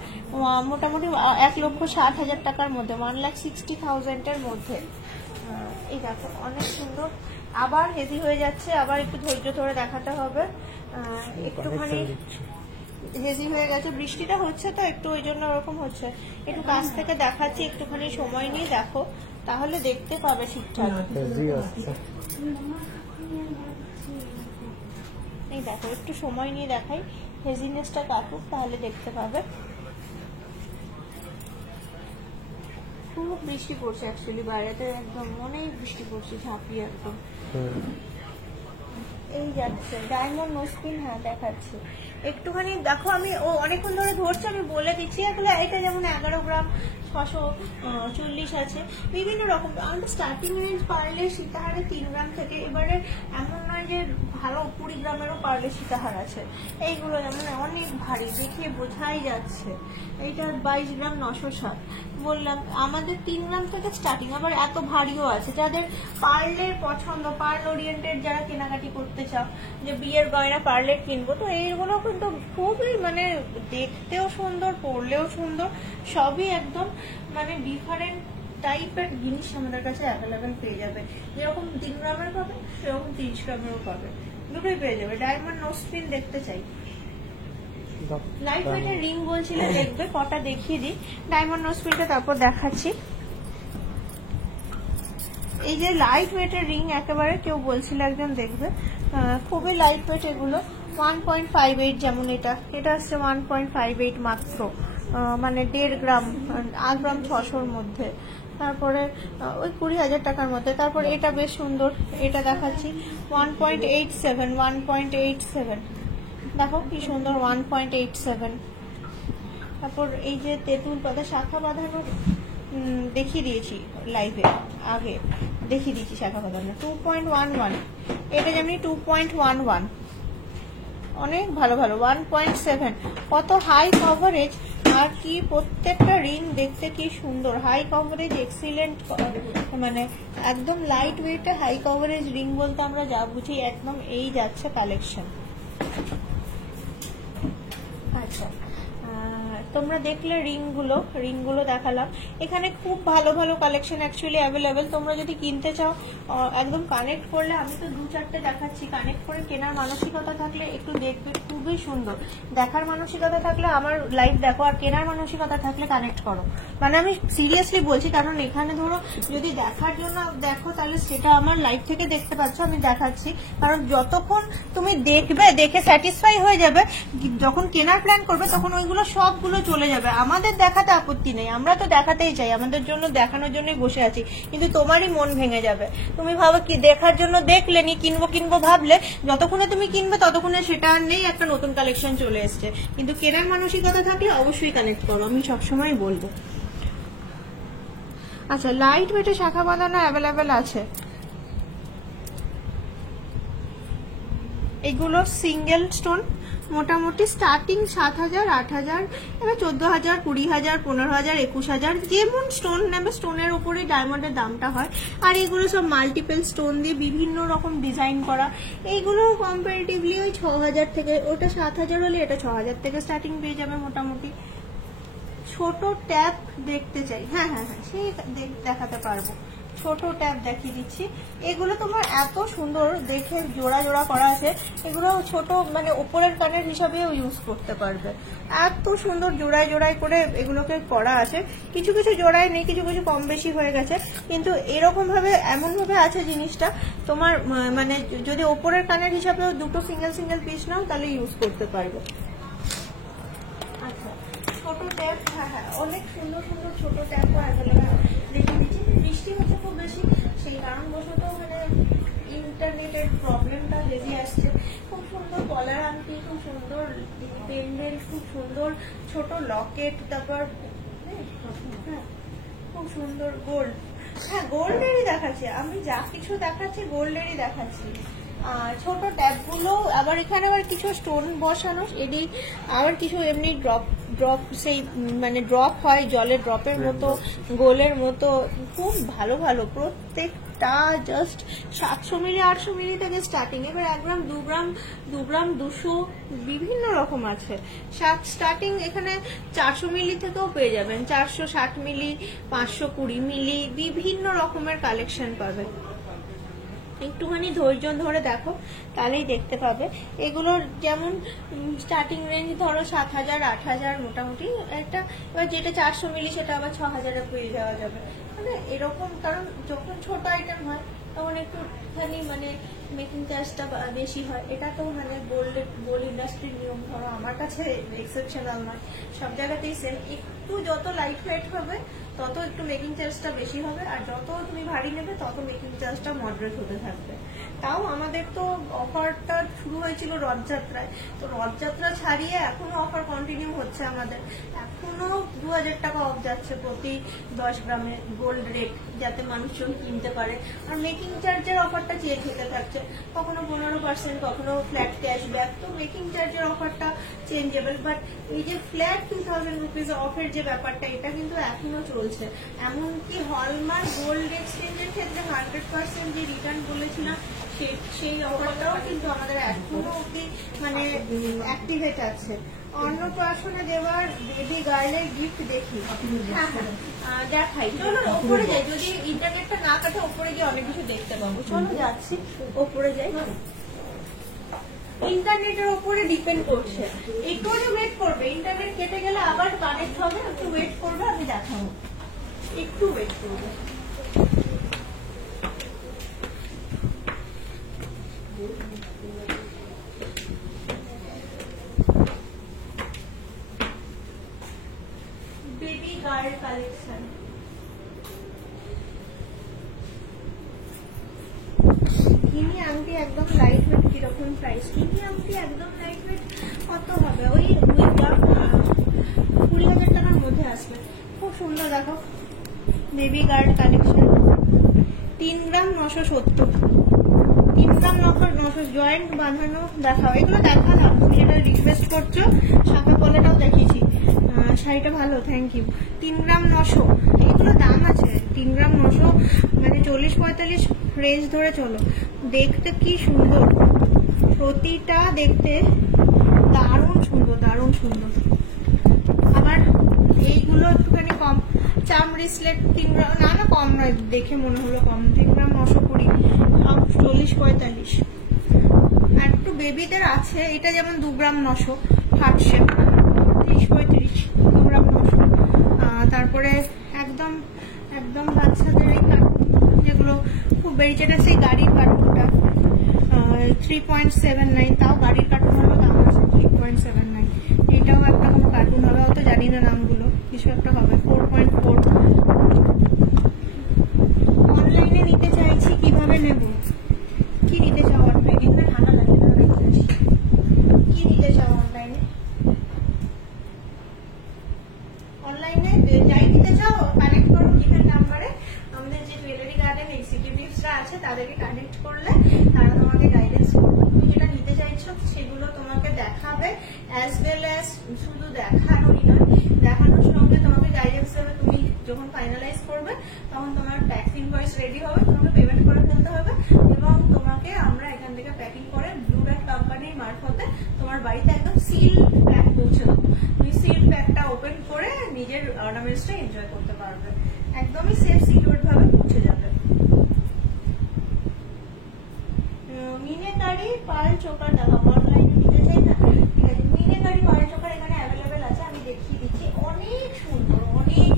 মোটামুটি 1,60,000 টাকার মধ্যে, 1,60,000-এর মধ্যে। এই দেখো অনেক সুন্দর। আবার হেভি হয়ে যাচ্ছে, আবার একটু ধৈর্য ধরে দেখাতে হবে। একটুখানি হেভি হয়ে গেছে, বৃষ্টিটা হচ্ছে তো একটু, ওই জন্য ওরকম হচ্ছে। একটু কাছ থেকে দেখাচ্ছি, একটুখানি সময় নিয়ে দেখো, তাহলে দেখতে পাবে ঠিকঠাক। এই দেখো, একটু সময় নিয়ে দেখাই, হেজিনেসটা কাটুক, তাহলে দেখতে পাবে। খুব বৃষ্টি পড়ছে অ্যাকচুয়ালি, বাইরেতে একদম মনেই বৃষ্টি পড়ছে, ঝাঁপিয়ে একদম। এই যাচ্ছে ডায়মন্ড নোজপিন। হ্যাঁ, দেখাচ্ছি একটুখানি দেখো। আমি অনেকক্ষণ ধরে ধরছি, আমি বলে দিচ্ছি। এগুলো এটা যেমন 11 গ্রাম 640 আছে, বিভিন্ন রকম। আমাদের স্টার্টিং রেঞ্জ পার্লে সীতাহারে 3 গ্রাম থেকে, এবারে এমন নয় যে ভালো 20 গ্রামেরও পার্লে সীতাহার আছে। এইগুলো যেমন অনেক ভারী, দেখিয়ে বোঝাই যাচ্ছে। এইটা 22 গ্রাম 960 বললাম। আমাদের 3 গ্রাম থেকে স্টার্টিং, আবার এত ভারীও আছে। যাদের পার্লের পছন্দ, পার্ল ওরিয়েন্টেড যারা কেনাকাটি করতে চাও, যে বিয়ের গয়না পার্লের কিনবো, তো এইগুলো কিন্তু খুবই মানে দেখতেও সুন্দর, পরলেও সুন্দর, সবই একদম মানে ডিফারেন্ট টাইপের জিনিস আমাদের কাছে অ্যাভেলেবেল পেয়ে যাবে। যেরকম 3 গ্রামের পাবে, সেরকম 30 গ্রামেরও পাবে, দুটোই পেয়ে যাবে। ডায়মন্ড নোজপিন দেখতে চাই। লাইট ওয়েটের রিং বলছিলে দেখবে, কটা দেখিয়ে দিই। ডায়মন্ড নোজপিনটা তারপর দেখাচ্ছি। এই যে লাইট ওয়েটের রিং, একেবারে কেউ বলছিল একজন দেখবে, খুবই লাইট ওয়েট এগুলো। 1.58, যেমন এটা আসছে 1.58 মাত্র, মানে 1.5 গ্রাম 8 গ্রাম 600-র মধ্যে, তারপরে ওই 20,000 টাকার মধ্যে। তারপর এটা বেশ সুন্দর, এটা দেখাচ্ছি 1.87 দেখো কি সুন্দর 1.87। তারপর এই যে তেঁতুল পাতা শাখা বাঁধানো দেখিয়ে দিয়েছি লাইভে, আগে দেখিয়ে দিয়েছি শাখা বাঁধানো 2.11, এটা যেমনি 2.11, অনেক ভালো ভালো 1.7, কত হাই কভারেজ। আর কি প্রত্যেকটা রিং দেখতে কি সুন্দর, হাই কভারেজ এক্সিলেন্ট, মানে একদম লাইট ওয়েটে হাই কভারেজ রিং বলতে আমরা যা বুঝি একদম এই যাচ্ছে কালেকশন। আচ্ছা তোমরা দেখলে রিংগুলো দেখালাম, এখানে খুব ভালো ভালো কালেকশন অ্যাকচুয়ালি অ্যাভেলেবেল। তোমরা যদি কিনতে চাও একদম কানেক্ট করলে, আমি তো 2-4টে দেখাচ্ছি, কানেক্ট করে কেনার মানসিকতা থাকলে একটু দেখবে, খুবই সুন্দর। দেখার মানসিকতা থাকলে আমার লাইভ দেখো, আর কেনার মানসিকতা থাকলে কানেক্ট করো। মানে আমি সিরিয়াসলি বলছি, কারণ এখানে ধরো যদি দেখার জন্য দেখো তাহলে সেটা আমার লাইভ থেকে দেখতে পাচ্ছ, আমি দেখাচ্ছি। কারণ যতক্ষণ তুমি দেখবে, দেখে স্যাটিসফাই হয়ে যাবে, যখন কেনার প্ল্যান করবে তখন ওইগুলো সবগুলো চলে যাবে। আমাদের দেখাতে আপত্তি নেই, আমরা তো দেখাতেই চাই, আমাদের জন্য দেখানোর জন্যই বসে আছি, কিন্তু তোমারই মন ভেঙে যাবে। তুমি ভাবো কি দেখার জন্য দেখলে, নি কিনবো ভাবলে, যতক্ষণে তুমি কিনবে ততক্ষণে সেটা নেই, একটা নতুন কালেকশন চলে এসছে। কিন্তু কেনার মানসিকতা থাকলে অবশ্যই কানেক্ট করো, আমি সবসময় বলবো। আচ্ছা লাইট ওয়েটে শাখা বাঁধানো অ্যাভেলেবেল আছে, এগুলো সিঙ্গেল স্টোন, মোটামুটি স্টার্টিং 7,000, 8,000, এবার 14,000, 20,000, 15,000, 21,000, যেমন স্টোন নেবে স্টোনের উপরে ডায়মন্ডের দামটা হয়। আর এগুলো সব মাল্টিপল স্টোন দিয়ে বিভিন্ন রকম ডিজাইন করা, এইগুলো কম্পারেটিভলি ওই 6,000 থেকে, ওটা 7,000 হলে এটা 6,000 থেকে স্টার্টিং পেয়ে যাবে মোটামুটি। ছোট ট্যাপ দেখতে চাই, হ্যাঁ সেই দেখাতে পারবো, ছোট ট্যাপ দেখিয়ে দিচ্ছি। এগুলো তোমার এত সুন্দর দেখে জোড়া জোড়া করা আছে, এগুলো ছোট মানে উপরের কানের হিসাবেও ইউজ করতে পারবে, এত সুন্দর জোড়ায় জোড়ায় করে এগুলোকে করা আছে। কিছু কিছু জোড়ায় নেই, কিছু কিছু কম বেশি হয়ে গেছে, কিন্তু এরকম ভাবে এমন ভাবে আছে জিনিসটা, তোমার মানে যদি উপরের কানের হিসাবেও দুটো সিঙ্গেল সিঙ্গেল পিস নাও তাহলে ইউজ করতে পারবে। আচ্ছা ছোট ট্যাপ, হ্যাঁ অনেক সুন্দর সুন্দর ছোট ট্যাপও অ্যাভেলেবেল দেখে দিচ্ছি। বৃষ্টি হচ্ছে খুব বেশি, সেই কারণবশত মানে ইন্টারনেটের প্রবলেমটা বেশি আসছে। খুব সুন্দর কলার আংটি, খুব সুন্দর পেন্ডেন্ট, খুব সুন্দর ছোট লকেট, তারপর খুব সুন্দর গোল্ড, হ্যাঁ গোল্ডেরই দেখাচ্ছি আমি, যা কিছু দেখাচ্ছি গোল্ডেরই দেখাচ্ছি। ছোট ট্যাপগুলো আবার এখানে আবার কিছু স্টোন বসানো, এডি আবার কিছু এমনি ড্রপ সেই মানে ড্রপ হয় জলের ড্রপের মতো, গোলের মতো, খুব ভালো ভালো প্রত্যেকটা। জাস্ট 700 মিলি 800 মিলি থেকে স্টার্টিং, এবার 1 গ্রাম 2 গ্রাম 2 গ্রাম 200 বিভিন্ন রকম আছে। স্টার্টিং এখানে 400 মিলি থেকেও পেয়ে যাবেন, 460 মিলি, 520 মিলি, বিভিন্ন রকমের কালেকশন পাবেন। একটুখানি ধৈর্য ধরে দেখো তাহলেই দেখতে পাবে। এগুলোর যেমন স্টার্টিং রেঞ্জ ধরো 7,000, 8,000 মোটামুটি একটা, এবার যেটা 400 মিলি সেটা আবার 6,000-এ পেয়ে যাওয়া যাবে, মানে এরকম। কারণ যখন ছোট আইটেম হয় তখন একটুখানি মানে মেকিং চার্জটা বেশি হয়, এটা তো মানে গোল্ড ইন্ডাস্ট্রির নিয়ম, ধরো আমার কাছে এক্সেপশনাল নয়, সব জায়গাতেই সেম। একটু যত লাইট ওয়েট হবে তত একটু মেকিং চার্জটা বেশি হবে, আর যত তুমি ভারী নেবে তত মেকিং চার্জটা মডারেট হতে থাকবে। তাও আমাদের তো অফারটা শুরু হয়েছিল রথযাত্রায়, তো রথযাত্রা ছাড়িয়ে এখনো অফার কন্টিনিউ হচ্ছে আমাদের, এখনো 2,000 টাকা অফ যাচ্ছে প্রতি 10 গ্রামে গোল্ড রেট, যাতে মানুষজন কিনতে পারে। আর মেকিং চার্জের অফারটা চেঞ্জ হতে থাকছে, কখনো 15%, কখনো ফ্ল্যাট ক্যাশব্যাক, তো মেকিং চার্জের অফারটা চেঞ্জেবল। বাট এই যে ফ্ল্যাট 2,000 রুপিজ অফের যে ব্যাপারটা, এটা কিন্তু এখনো চলছে। এমনকি হলমার্ক গোল্ড এক্সচেঞ্জের ক্ষেত্রে 100% যে রিটার্ন বলেছিলাম, সেই অফারটাও কিন্তু আমাদের এখনো অব্দি মানে অ্যাক্টিভেট আছে। অন্নপ্রাশনে দেওয়ার বেবি গার্লের গিফট দেখি, দেখাই, চলো ওপরে যাই, যদি ইন্টারনেটটা না কাটে ওপরে গিয়ে অনেক কিছু দেখতে পাবো। চলো যাচ্ছি, ওপরে যাই। ইন্টারনেটের উপরে ডিপেন্ড করছে, একটু ওয়েট করবে, ইন্টারনেট কেটে গেলে আবার কানেক্ট হবে, একটু ওয়েট করবে, আমি দেখাবো, একটু ওয়েট করবে। মিনি আংটি একদম লাইট ওয়েট কিরকম প্রাইস? মিনি আংটি একদম লাইট ওয়েট কত হবে? ওই 20,000 টাকার মধ্যে আসবে। খুব সুন্দর দেখো বেবি গার্ড কালেকশন, 3 গ্রাম 970, 3 গ্রাম 900 জয়েন্ট বাঁধানো। দেখাও, এগুলো দেখালাম, তুমি যেটা রিকোয়েস্ট করছো। শাখা পলাটাও দেখিয়েছি, শাড়িটা ভালো, থ্যাংক ইউ। 3 গ্রাম 900, এগুলো দাম আছে। 3 গ্রাম 900 মানে 40-45 রেঞ্জ ধরে চলো। দেখতে কি সুন্দর, প্রতিটা দেখতে দারুণ সুন্দর, দারুণ সুন্দর। আবার এইগুলো একটুখানি কম, চাম রিসলেট 3 গ্রাম, না না কম নয়, দেখে মনে হলো কম। 3 গ্রাম 920, 40-45। আর একটু বেবিদের আছে, এটা যেমন 2 গ্রাম 900 হার্ট শেপ, 30-35, 2 গ্রাম 900। তারপরে একদম একদম বাচ্চাদের এই কার্টুন যেগুলো খুব বেরিয়েছে, এটা সেই গাড়ির কার্টুনটা 3.79, তাও গাড়ির কার্টুন হলো দাম আছে 3.79। এটাও একটা কোনো কার্টুন হবে, অত জানি না নামগুলো, কিছু একটা হবে 4.4। অনলাইনে নিতে চাইছি, কিভাবে নেব? কি নিতে চাও অনলাইনে? এখানে ঠান্ডা লাগে, কি নিতে চাও অনলাইনে? অনলাইনে যাই নিতে চাও কানেক্ট করো টিফিন নাম্বারে। আমাদের যে জুয়েলারি গার্ডেন এক্সিকিউটিভসরা আছে তাদেরকে কানেক্ট করলে তারা তোমাকে গাইডেন্স করবে। তুমি যেটা নিতে চাইছো সেগুলো তোমাকে দেখাবে, অ্যাজ ওয়েল অ্যাজ শুধু দেখানোই নয়, দেখানোর সঙ্গে তোমাকে গাইডেন্স দেবে। তুমি যখন ফাইনালাইজ করবে তখন তোমার ট্যাক্স ইনভয়েস রেডি হবে, তোমাকে পেমেন্ট করে ফেলতে হবে এবং তোমাকে আমরা এখান থেকে প্যাকিং করে ব্লু ব্যাগ কোম্পানির মারফতে তোমার বাড়িতে একদম সিল প্যাক পৌঁছে দেবো। তুমি সিল প্যাকটা ওপেন করে নিজের অর্নামেন্টসটা এনজয় করতে পারবে, একদমই সেফ সিকিউর ভাবে পৌঁছে যাবে। মিনেকারি পাল চোকার দেখা অনলাইনে নিতে চাই না, ঠিক আছে। মিনেকারি পাল চোকার এখানে অ্যাভেলেবেল আছে, আমি দেখিয়ে দিচ্ছি। অনেক সুন্দর, অনেক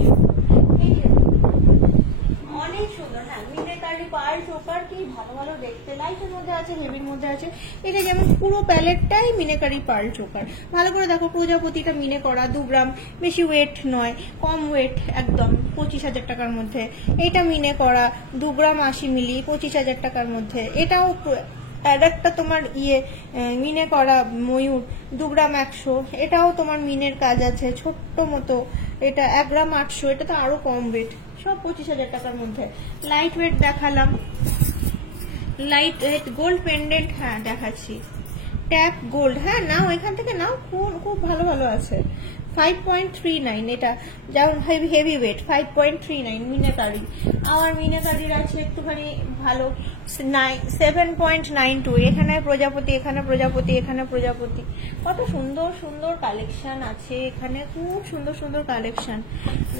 অনেক সুন্দর। হ্যাঁ, মিনেকারি পাল চোকার কি ভালো ভালো দেখতে, লাইটের মধ্যে আছে, হেভির মধ্যে আছে। এটা যেমন পুরো প্যালেটটাই মিনেকারি পাল চোকার। ভালো করে দেখো, প্রজাপতিটা মিনে করা, 2 গ্রাম, বেশি ওয়েট নয়, কম ওয়েট, একদম 25,000 টাকার মধ্যে। এটা মিনে করা 2 গ্রাম 80 মিলি, 25,000 টাকার মধ্যে। এটাও একটা তোমার মিনে করা ময়ূর, 2 গ্রাম 100, এটাও তোমার মিনের কাজ আছে, ছোট্ট মতো। এটা 1 গ্রাম 800, এটা তো আরো কম ওয়েট, সব 25,000 টাকার মধ্যে। লাইট ওয়েট দেখালাম, লাইট ওয়েট গোল্ড পেন্ডেন্ট, হ্যাঁ দেখাচ্ছি। ট্যাপ গোল্ড, হ্যাঁ নাও, এখান থেকে নাও, খুব ভালো ভালো আছে। 5.39, এটা যেমন হেভি ওয়েট 5.39 মিনেকারি। আর মিনেকারির আছে একটুখানি ভালো 7.92, এখানে প্রজাপতি, এখানে প্রজাপতি, এখানে প্রজাপতি। কত সুন্দর সুন্দর কালেকশন আছে এখানে, খুব সুন্দর সুন্দর collection.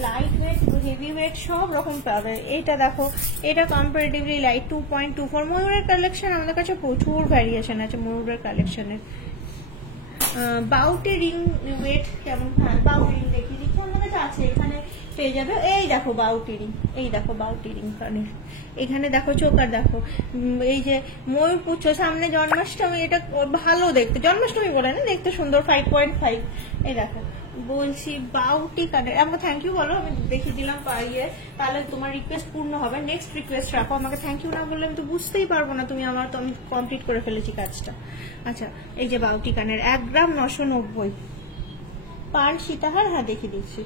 Light weight, heavy weight সব রকম পাবে। এটা দেখো, এটা কম্পারেটিভলি লাইট 2.24। ময়ূরের কালেকশন আমাদের কাছে প্রচুর ভ্যারিয়েশন আছে ময়ূরের কালেকশনের। বাউটি রিং ওয়েট কেমন? হ্যাঁ, বাউটি রিং দেখিয়ে দিচ্ছি, আমার কাছে আছে, এখানে পেয়ে যাবে। এই দেখো বাউটি রিং, এই দেখো বাউটি রিং কানের, এখানে দেখো চোকার, দেখো এই যে ময়ূর পুচ্ছ, সামনে জন্মাষ্টমী, এটা ভালো দেখতে, জন্মাষ্টমী বলে না, দেখতে সুন্দর 5.5। এই দেখো বলছি বাউটি কানের। আমাকে থ্যাংক ইউ বলো, আমি দেখিয়ে দিলাম পাইয়ে, তাহলে তোমার রিকোয়েস্ট পূর্ণ হবে। নেক্সট রিকোয়েস্ট রাখো, আমাকে থ্যাংক ইউ না বললে আমি তো বুঝতেই পারবো না তুমি আমার, তো আমি কমপ্লিট করে ফেলেছি কাজটা। আচ্ছা, এই যে বাউটি কানের 1 গ্রাম 990, পান সীতাহার, হ্যাঁ দেখিয়ে দিচ্ছি।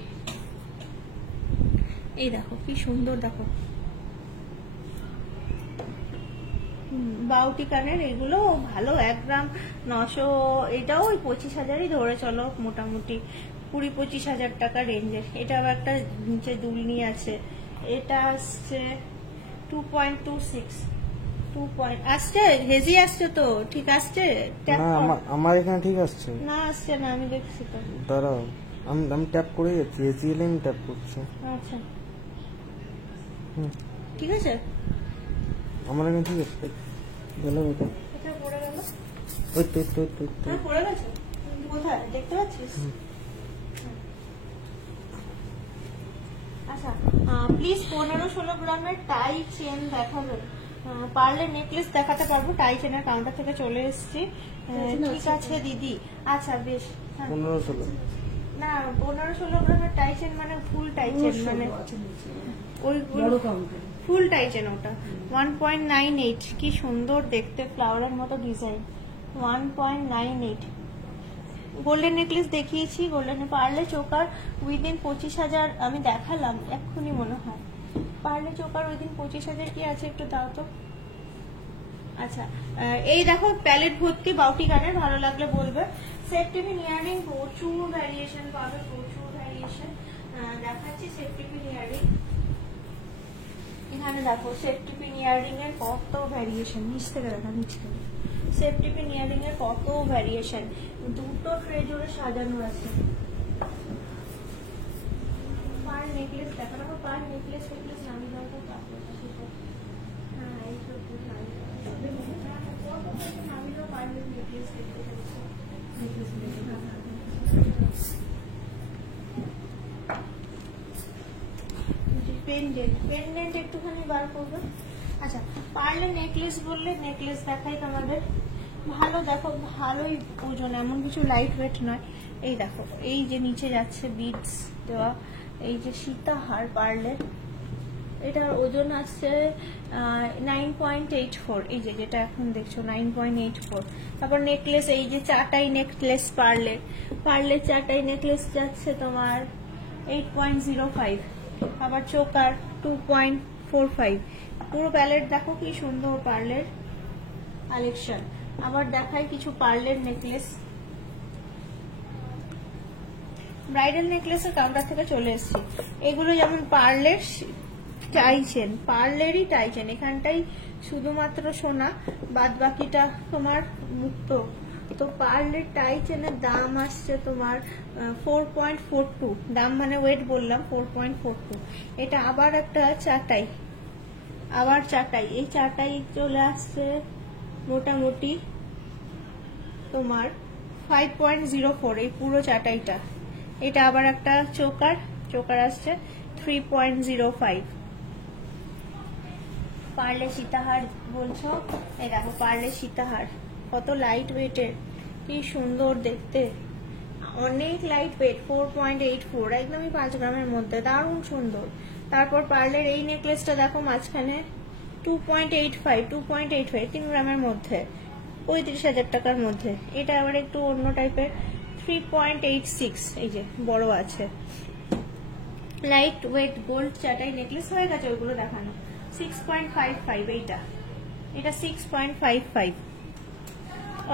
এই দেখো কি সুন্দর, দেখো বাউটি কানের, এগুলো ভালো, 1 গ্রাম 900, এটাও ওই 25,000ই ধরে চলো, মোটামুটি 20-25,000 টাকা রেঞ্জের। এটা আবার একটা নিচে দুলনি আছে, এটা আসছে 2.26, 2 পয়েন্ট আসছে, হেজি আসছে তো, ঠিক আসছে? আমার এখানে ঠিক আসছে না, আসছে না, আমি দেখছি তো, দাঁড়াও, আমি ট্যাপ করে যাচ্ছি, হেজি এলে আমি ট্যাপ করছি। আচ্ছা ঠিক আছে, আমার এখানে ঠিক আছে, গেল ওটা, এটা পড়ে গেল, ওই তো হ্যাঁ পড়ে গেছে, কোথায় দেখতে পাচ্ছিস? আচ্ছা, প্লিজ 15-16 গ্রামের টাই চেন দেখাবে, পারলে নেকলেস দেখাতে পারবো, টাই চেনের কাউন্টার থেকে চলে এসেছি। ঠিক আছে দিদি, আচ্ছা বেশ, 15-16 না 15-16 গ্রামের টাইচেন মানে ফুল টাইচেন, মানে ওই ফুল টাইচেন ওটা 1.98। কি সুন্দর দেখতে, ফ্লাওয়ারের মতো ডিজাইন। 1.98। গোল্ডেন নেকলেস দেখিয়েছি, গোল্ডেন পার্লে চোকার উইদিন 25,000 আমি দেখালাম এক্ষুনি মনে হয়। পার্লে চোকার উইদিন 25,000 কি আছে একটু দাও তো। আচ্ছা, এই দেখো প্যালেট ভর্তি বাউটি কানের, ভালো লাগলে বলবে। সেফটিপিন ইয়ারিং প্রচুর ভ্যারিয়েশন পাবে, প্রচুর ভ্যারিয়েশন দেখাচ্ছি। সেফটিপিন ইয়ারিং এখানে দেখো, সেফটিপিন ইয়ারিং এর কত ভ্যারিয়েশন, নিচ থেকে দেখা, নিচ থেকে সেফটিপিন ইয়ারিং এর কত ভ্যারিয়েশন, দুটো ট্রে জুড়ে সাজানো আছে। পার নেকলেস দেখা, দেখো পার নেকলেস নেকলেস নামি দাও তো, হ্যাঁ এই তো নামি দাও পার নেকলেস পেন্ডেন্ট একটুখানি বার করবে। আচ্ছা, পার্লে নেকলেস বললে নেকলেস দেখাই তোমাদের। ভালো দেখো, ভালোই ওজন, এমন কিছু লাইট ওয়েট নয়। এই দেখো, এই যে নিচে যাচ্ছে বিডস দেওয়া, এই যে সীতাহার পার্লে, এটার ওজন আছে 9.84। এই যে যেটা এখন দেখছো 9.84। তারপর নেকলেস, এই যে চাটাই নেকলেস পার্লে চাটাই নেকলেস যাচ্ছে তোমার 8.05। আবার চোকার 2.45। পুরো প্যালেট দেখো কি সুন্দর পার্লের কালেকশন। আবার দেখাই কিছু পার্লের নেকলেস। ব্রাইডাল নেকলেসের কাউন্টার থেকে চলে এসেছি। এগুলো যেমন পার্লের টাইচেন, পার্লেরই টাইচেন, এখানটাই শুধুমাত্র সোনা, বাদ বাকিটা তোমার মুক্ত। তো পার্লের টাইচেনের দাম আসছে তোমার 4.42। দাম মানে ওয়েট বললাম, 4.42। এটা আবার একটা চাটাই, আবার চাটাই, এই চাটাই চলে আসছে মোটামুটি তোমার 5.04। এই পুরো চাটাইটা, এটা আবার একটা চোকার আসছে 3.05। পার্লে সীতাহার বলছো, এই দেখো পার্লে সীতাহার কত লাইট ওয়েটের, কি সুন্দর দেখতে, অনেক লাইট ওয়েট, 4.84, একদমই 5 গ্রামের মধ্যে, দারুণ সুন্দর। তারপর পার্লের এই নেকলেসটা দেখো মাঝখানে 2.85, 3 গ্রামের মধ্যে, 35,000 টাকার মধ্যে। এটা আবার একটু অন্য টাইপের, 3.86। এই যে বড় আছে, লাইট ওয়েট গোল্ড চাটাই নেকলেস হয়ে গেছে ওইগুলো দেখানো। 6.55 এটা 6.55।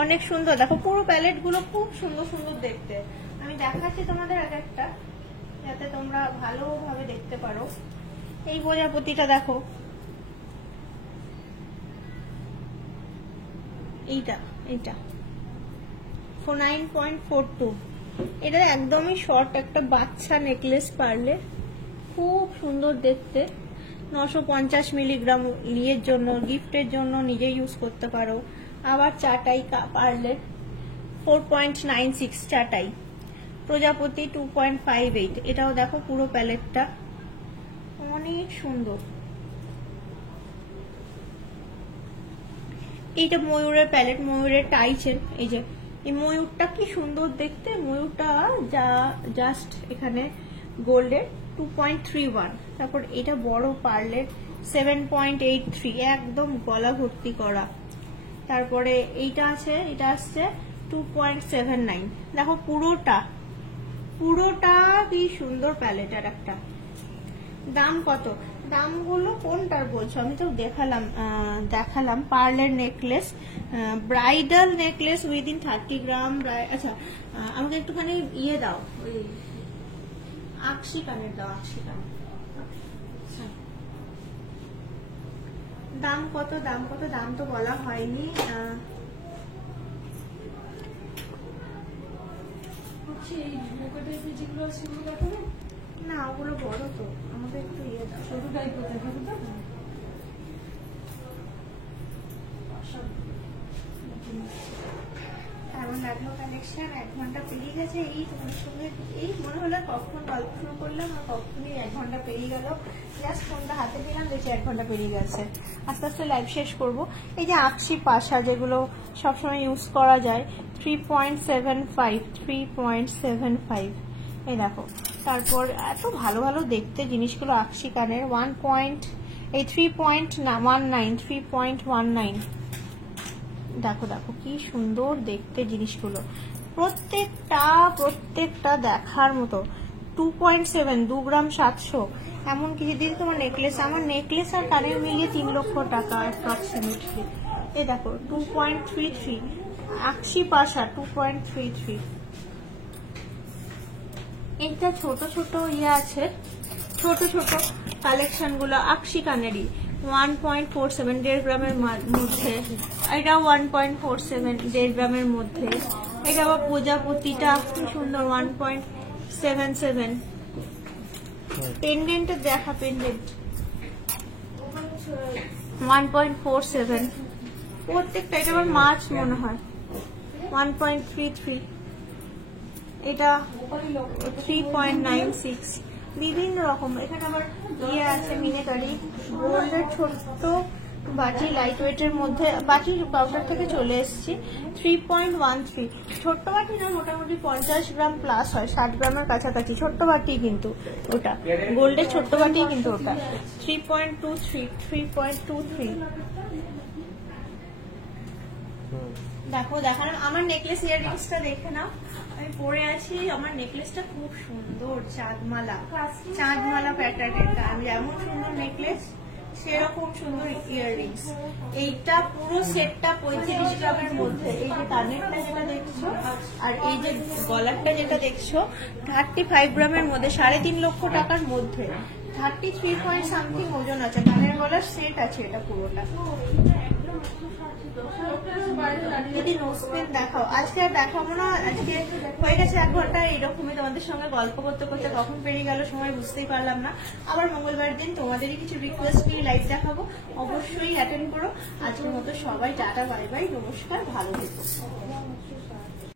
অনেক সুন্দর দেখো, পুরো প্যালেট গুলো খুব সুন্দর সুন্দর দেখতে। আমি দেখাচ্ছি তোমাদের এক একটা, যাতে তোমরা ভালোভাবে দেখতে পারো। এই প্রজাপতিটা দেখো, এইটা 9.42। এটা একদমই শর্ট একটা বাচ্চা নেকলেস পারলে, খুব সুন্দর দেখতে। 950 মিলিগ্রাম লিয়ের জন্য, গিফটের জন্য নিজে ইউজ করতে পারো। আবার চাটাই পারলে 4.96 চাটাই। প্রজাপতি 2.58। এটাও দেখো পুরো প্যালেটটা অনেক সুন্দর। এইটা ময়ূরের প্যালেট, ময়ূরের টাইচেন। এই যে এই ময়ূরটা কি সুন্দর দেখতে, ময়ূরটা জাস্ট এখানে গোল্ডের 2.31। তারপর এটা বড় পার্লের 7.83, একদম গলা ভর্তি করা। তারপরে এইটা আছে, এটা আসছে 2.79। দেখো পুরোটা কি সুন্দর প্যালেটের একটা। দাম কত, দামগুলো কোনটার বলছো, আমি তো দেখালাম পার্লের নেকলেস, ব্রাইডাল নেকলেস উইদিন 30 গ্রাম। আচ্ছা আমাকে একটুখানি ইয়ে দাও, ওই আকশি কানের দাও, আকশি কানের। দাম কত, দাম তো বলা হয়নি। না ওগুলো বড় তো, আমাকে একটু ইয়ে দাও, ছোট টাইপ কেমন লাগলো কালেকশন। 1 ঘন্টা পেরিয়ে গেছে, এই তোমার সঙ্গে এই মনে হলো কখন গল্প শুরু করলাম আর কখনই 1 ঘন্টা পেরিয়ে গেল। জাস্ট ফোনটা হাতে দিলাম, দেখছি 1 ঘন্টা পেরিয়ে গেছে। আস্তে আস্তে লাইভ শেষ করব। এই যে আকশি পাশা যেগুলো সবসময় ইউজ করা যায়, 3.75। এই দেখো, তারপর এত ভালো ভালো দেখতে জিনিসগুলো, আকশি কানের 3.19 দেখো দেখো কি সুন্দর দেখতে জিনিসগুলো, প্রত্যেকটা দেখার মতো। 2.7, 2 গ্রাম 700। এমনকি যদি তোমার নেকলেস, আমার নেকলেস আর কানের মিলিয়ে 3 লক্ষ টাকা অ্যাপ্রক্সিমেটলি। এই দেখো 2.33, আকশি পাশা 2.33। এটা ছোট ছোট আছে, ছোট ছোট কালেকশন গুলো আকশি কানেরই 1.47, 1.5 গ্রামের মধ্যে। এটা 1.47, 1.5 গ্রামের মধ্যে। এটা আবার প্রজাপতিটা কি সুন্দর 1.77। পেন্ডেন্টের দেখা, পেন্ডেন্ট 1.47 প্রত্যেকটা। এটা আবার মাছ মনে হয় 1.33। এটা 3.96, বিভিন্ন রকম। এখানে আবার আছে মিনেকারি গোল্ডের ছোট্ট বাটি, লাইট ওয়েটের মধ্যে। বাটি কাউন্টার থেকে চলে এসেছি। 3.13, ছোট্ট বাটি না, মোটামুটি 50 গ্রাম প্লাস হয়, 60 গ্রামের কাছাকাছি। ছোট্ট বাটি কিন্তু ওটা, গোল্ডের ছোট্ট বাটি কিন্তু ওটা। 3.23। দেখো দেখালাম আমার নেকলেস, ইয়াররিংসটা দেখে নাও। আমি পরে আছি, আমার নেকলেসটা খুব সুন্দর, চাঁদমালা প্যাটার্নের। আমি যেমন সুন্দর নেকলেস সেরকম সুন্দর ইয়াররিংস। এইটা পুরো সেটটা 35 গ্রামের মধ্যে। এই যে কানেরটা যেটা দেখছো আর এই যে গলারটা যেটা দেখছো 35 গ্রামের মধ্যে, 3.5 লক্ষ টাকার মধ্যে। 33 পয়েন্ট সামথিং ওজন আছে, কানের গলার সেট আছে এটা পুরোটা। যদি নোজপিন দেখাও, আজকে আর দেখাবো না, আজকে হয়ে গেছে 1 ঘন্টা এইরকমই তোমাদের সঙ্গে গল্প করতে করতে কখন পেরিয়ে গেল সময় বুঝতেই পারলাম না। আবার মঙ্গলবার দিন তোমাদেরই কিছু রিকোয়েস্ট নিয়ে লাইভ দেখাবো, অবশ্যই অ্যাটেন্ড করো। আজকের মতো সবাই টাটা, বাই বাই, নমস্কার, ভালো থেকো।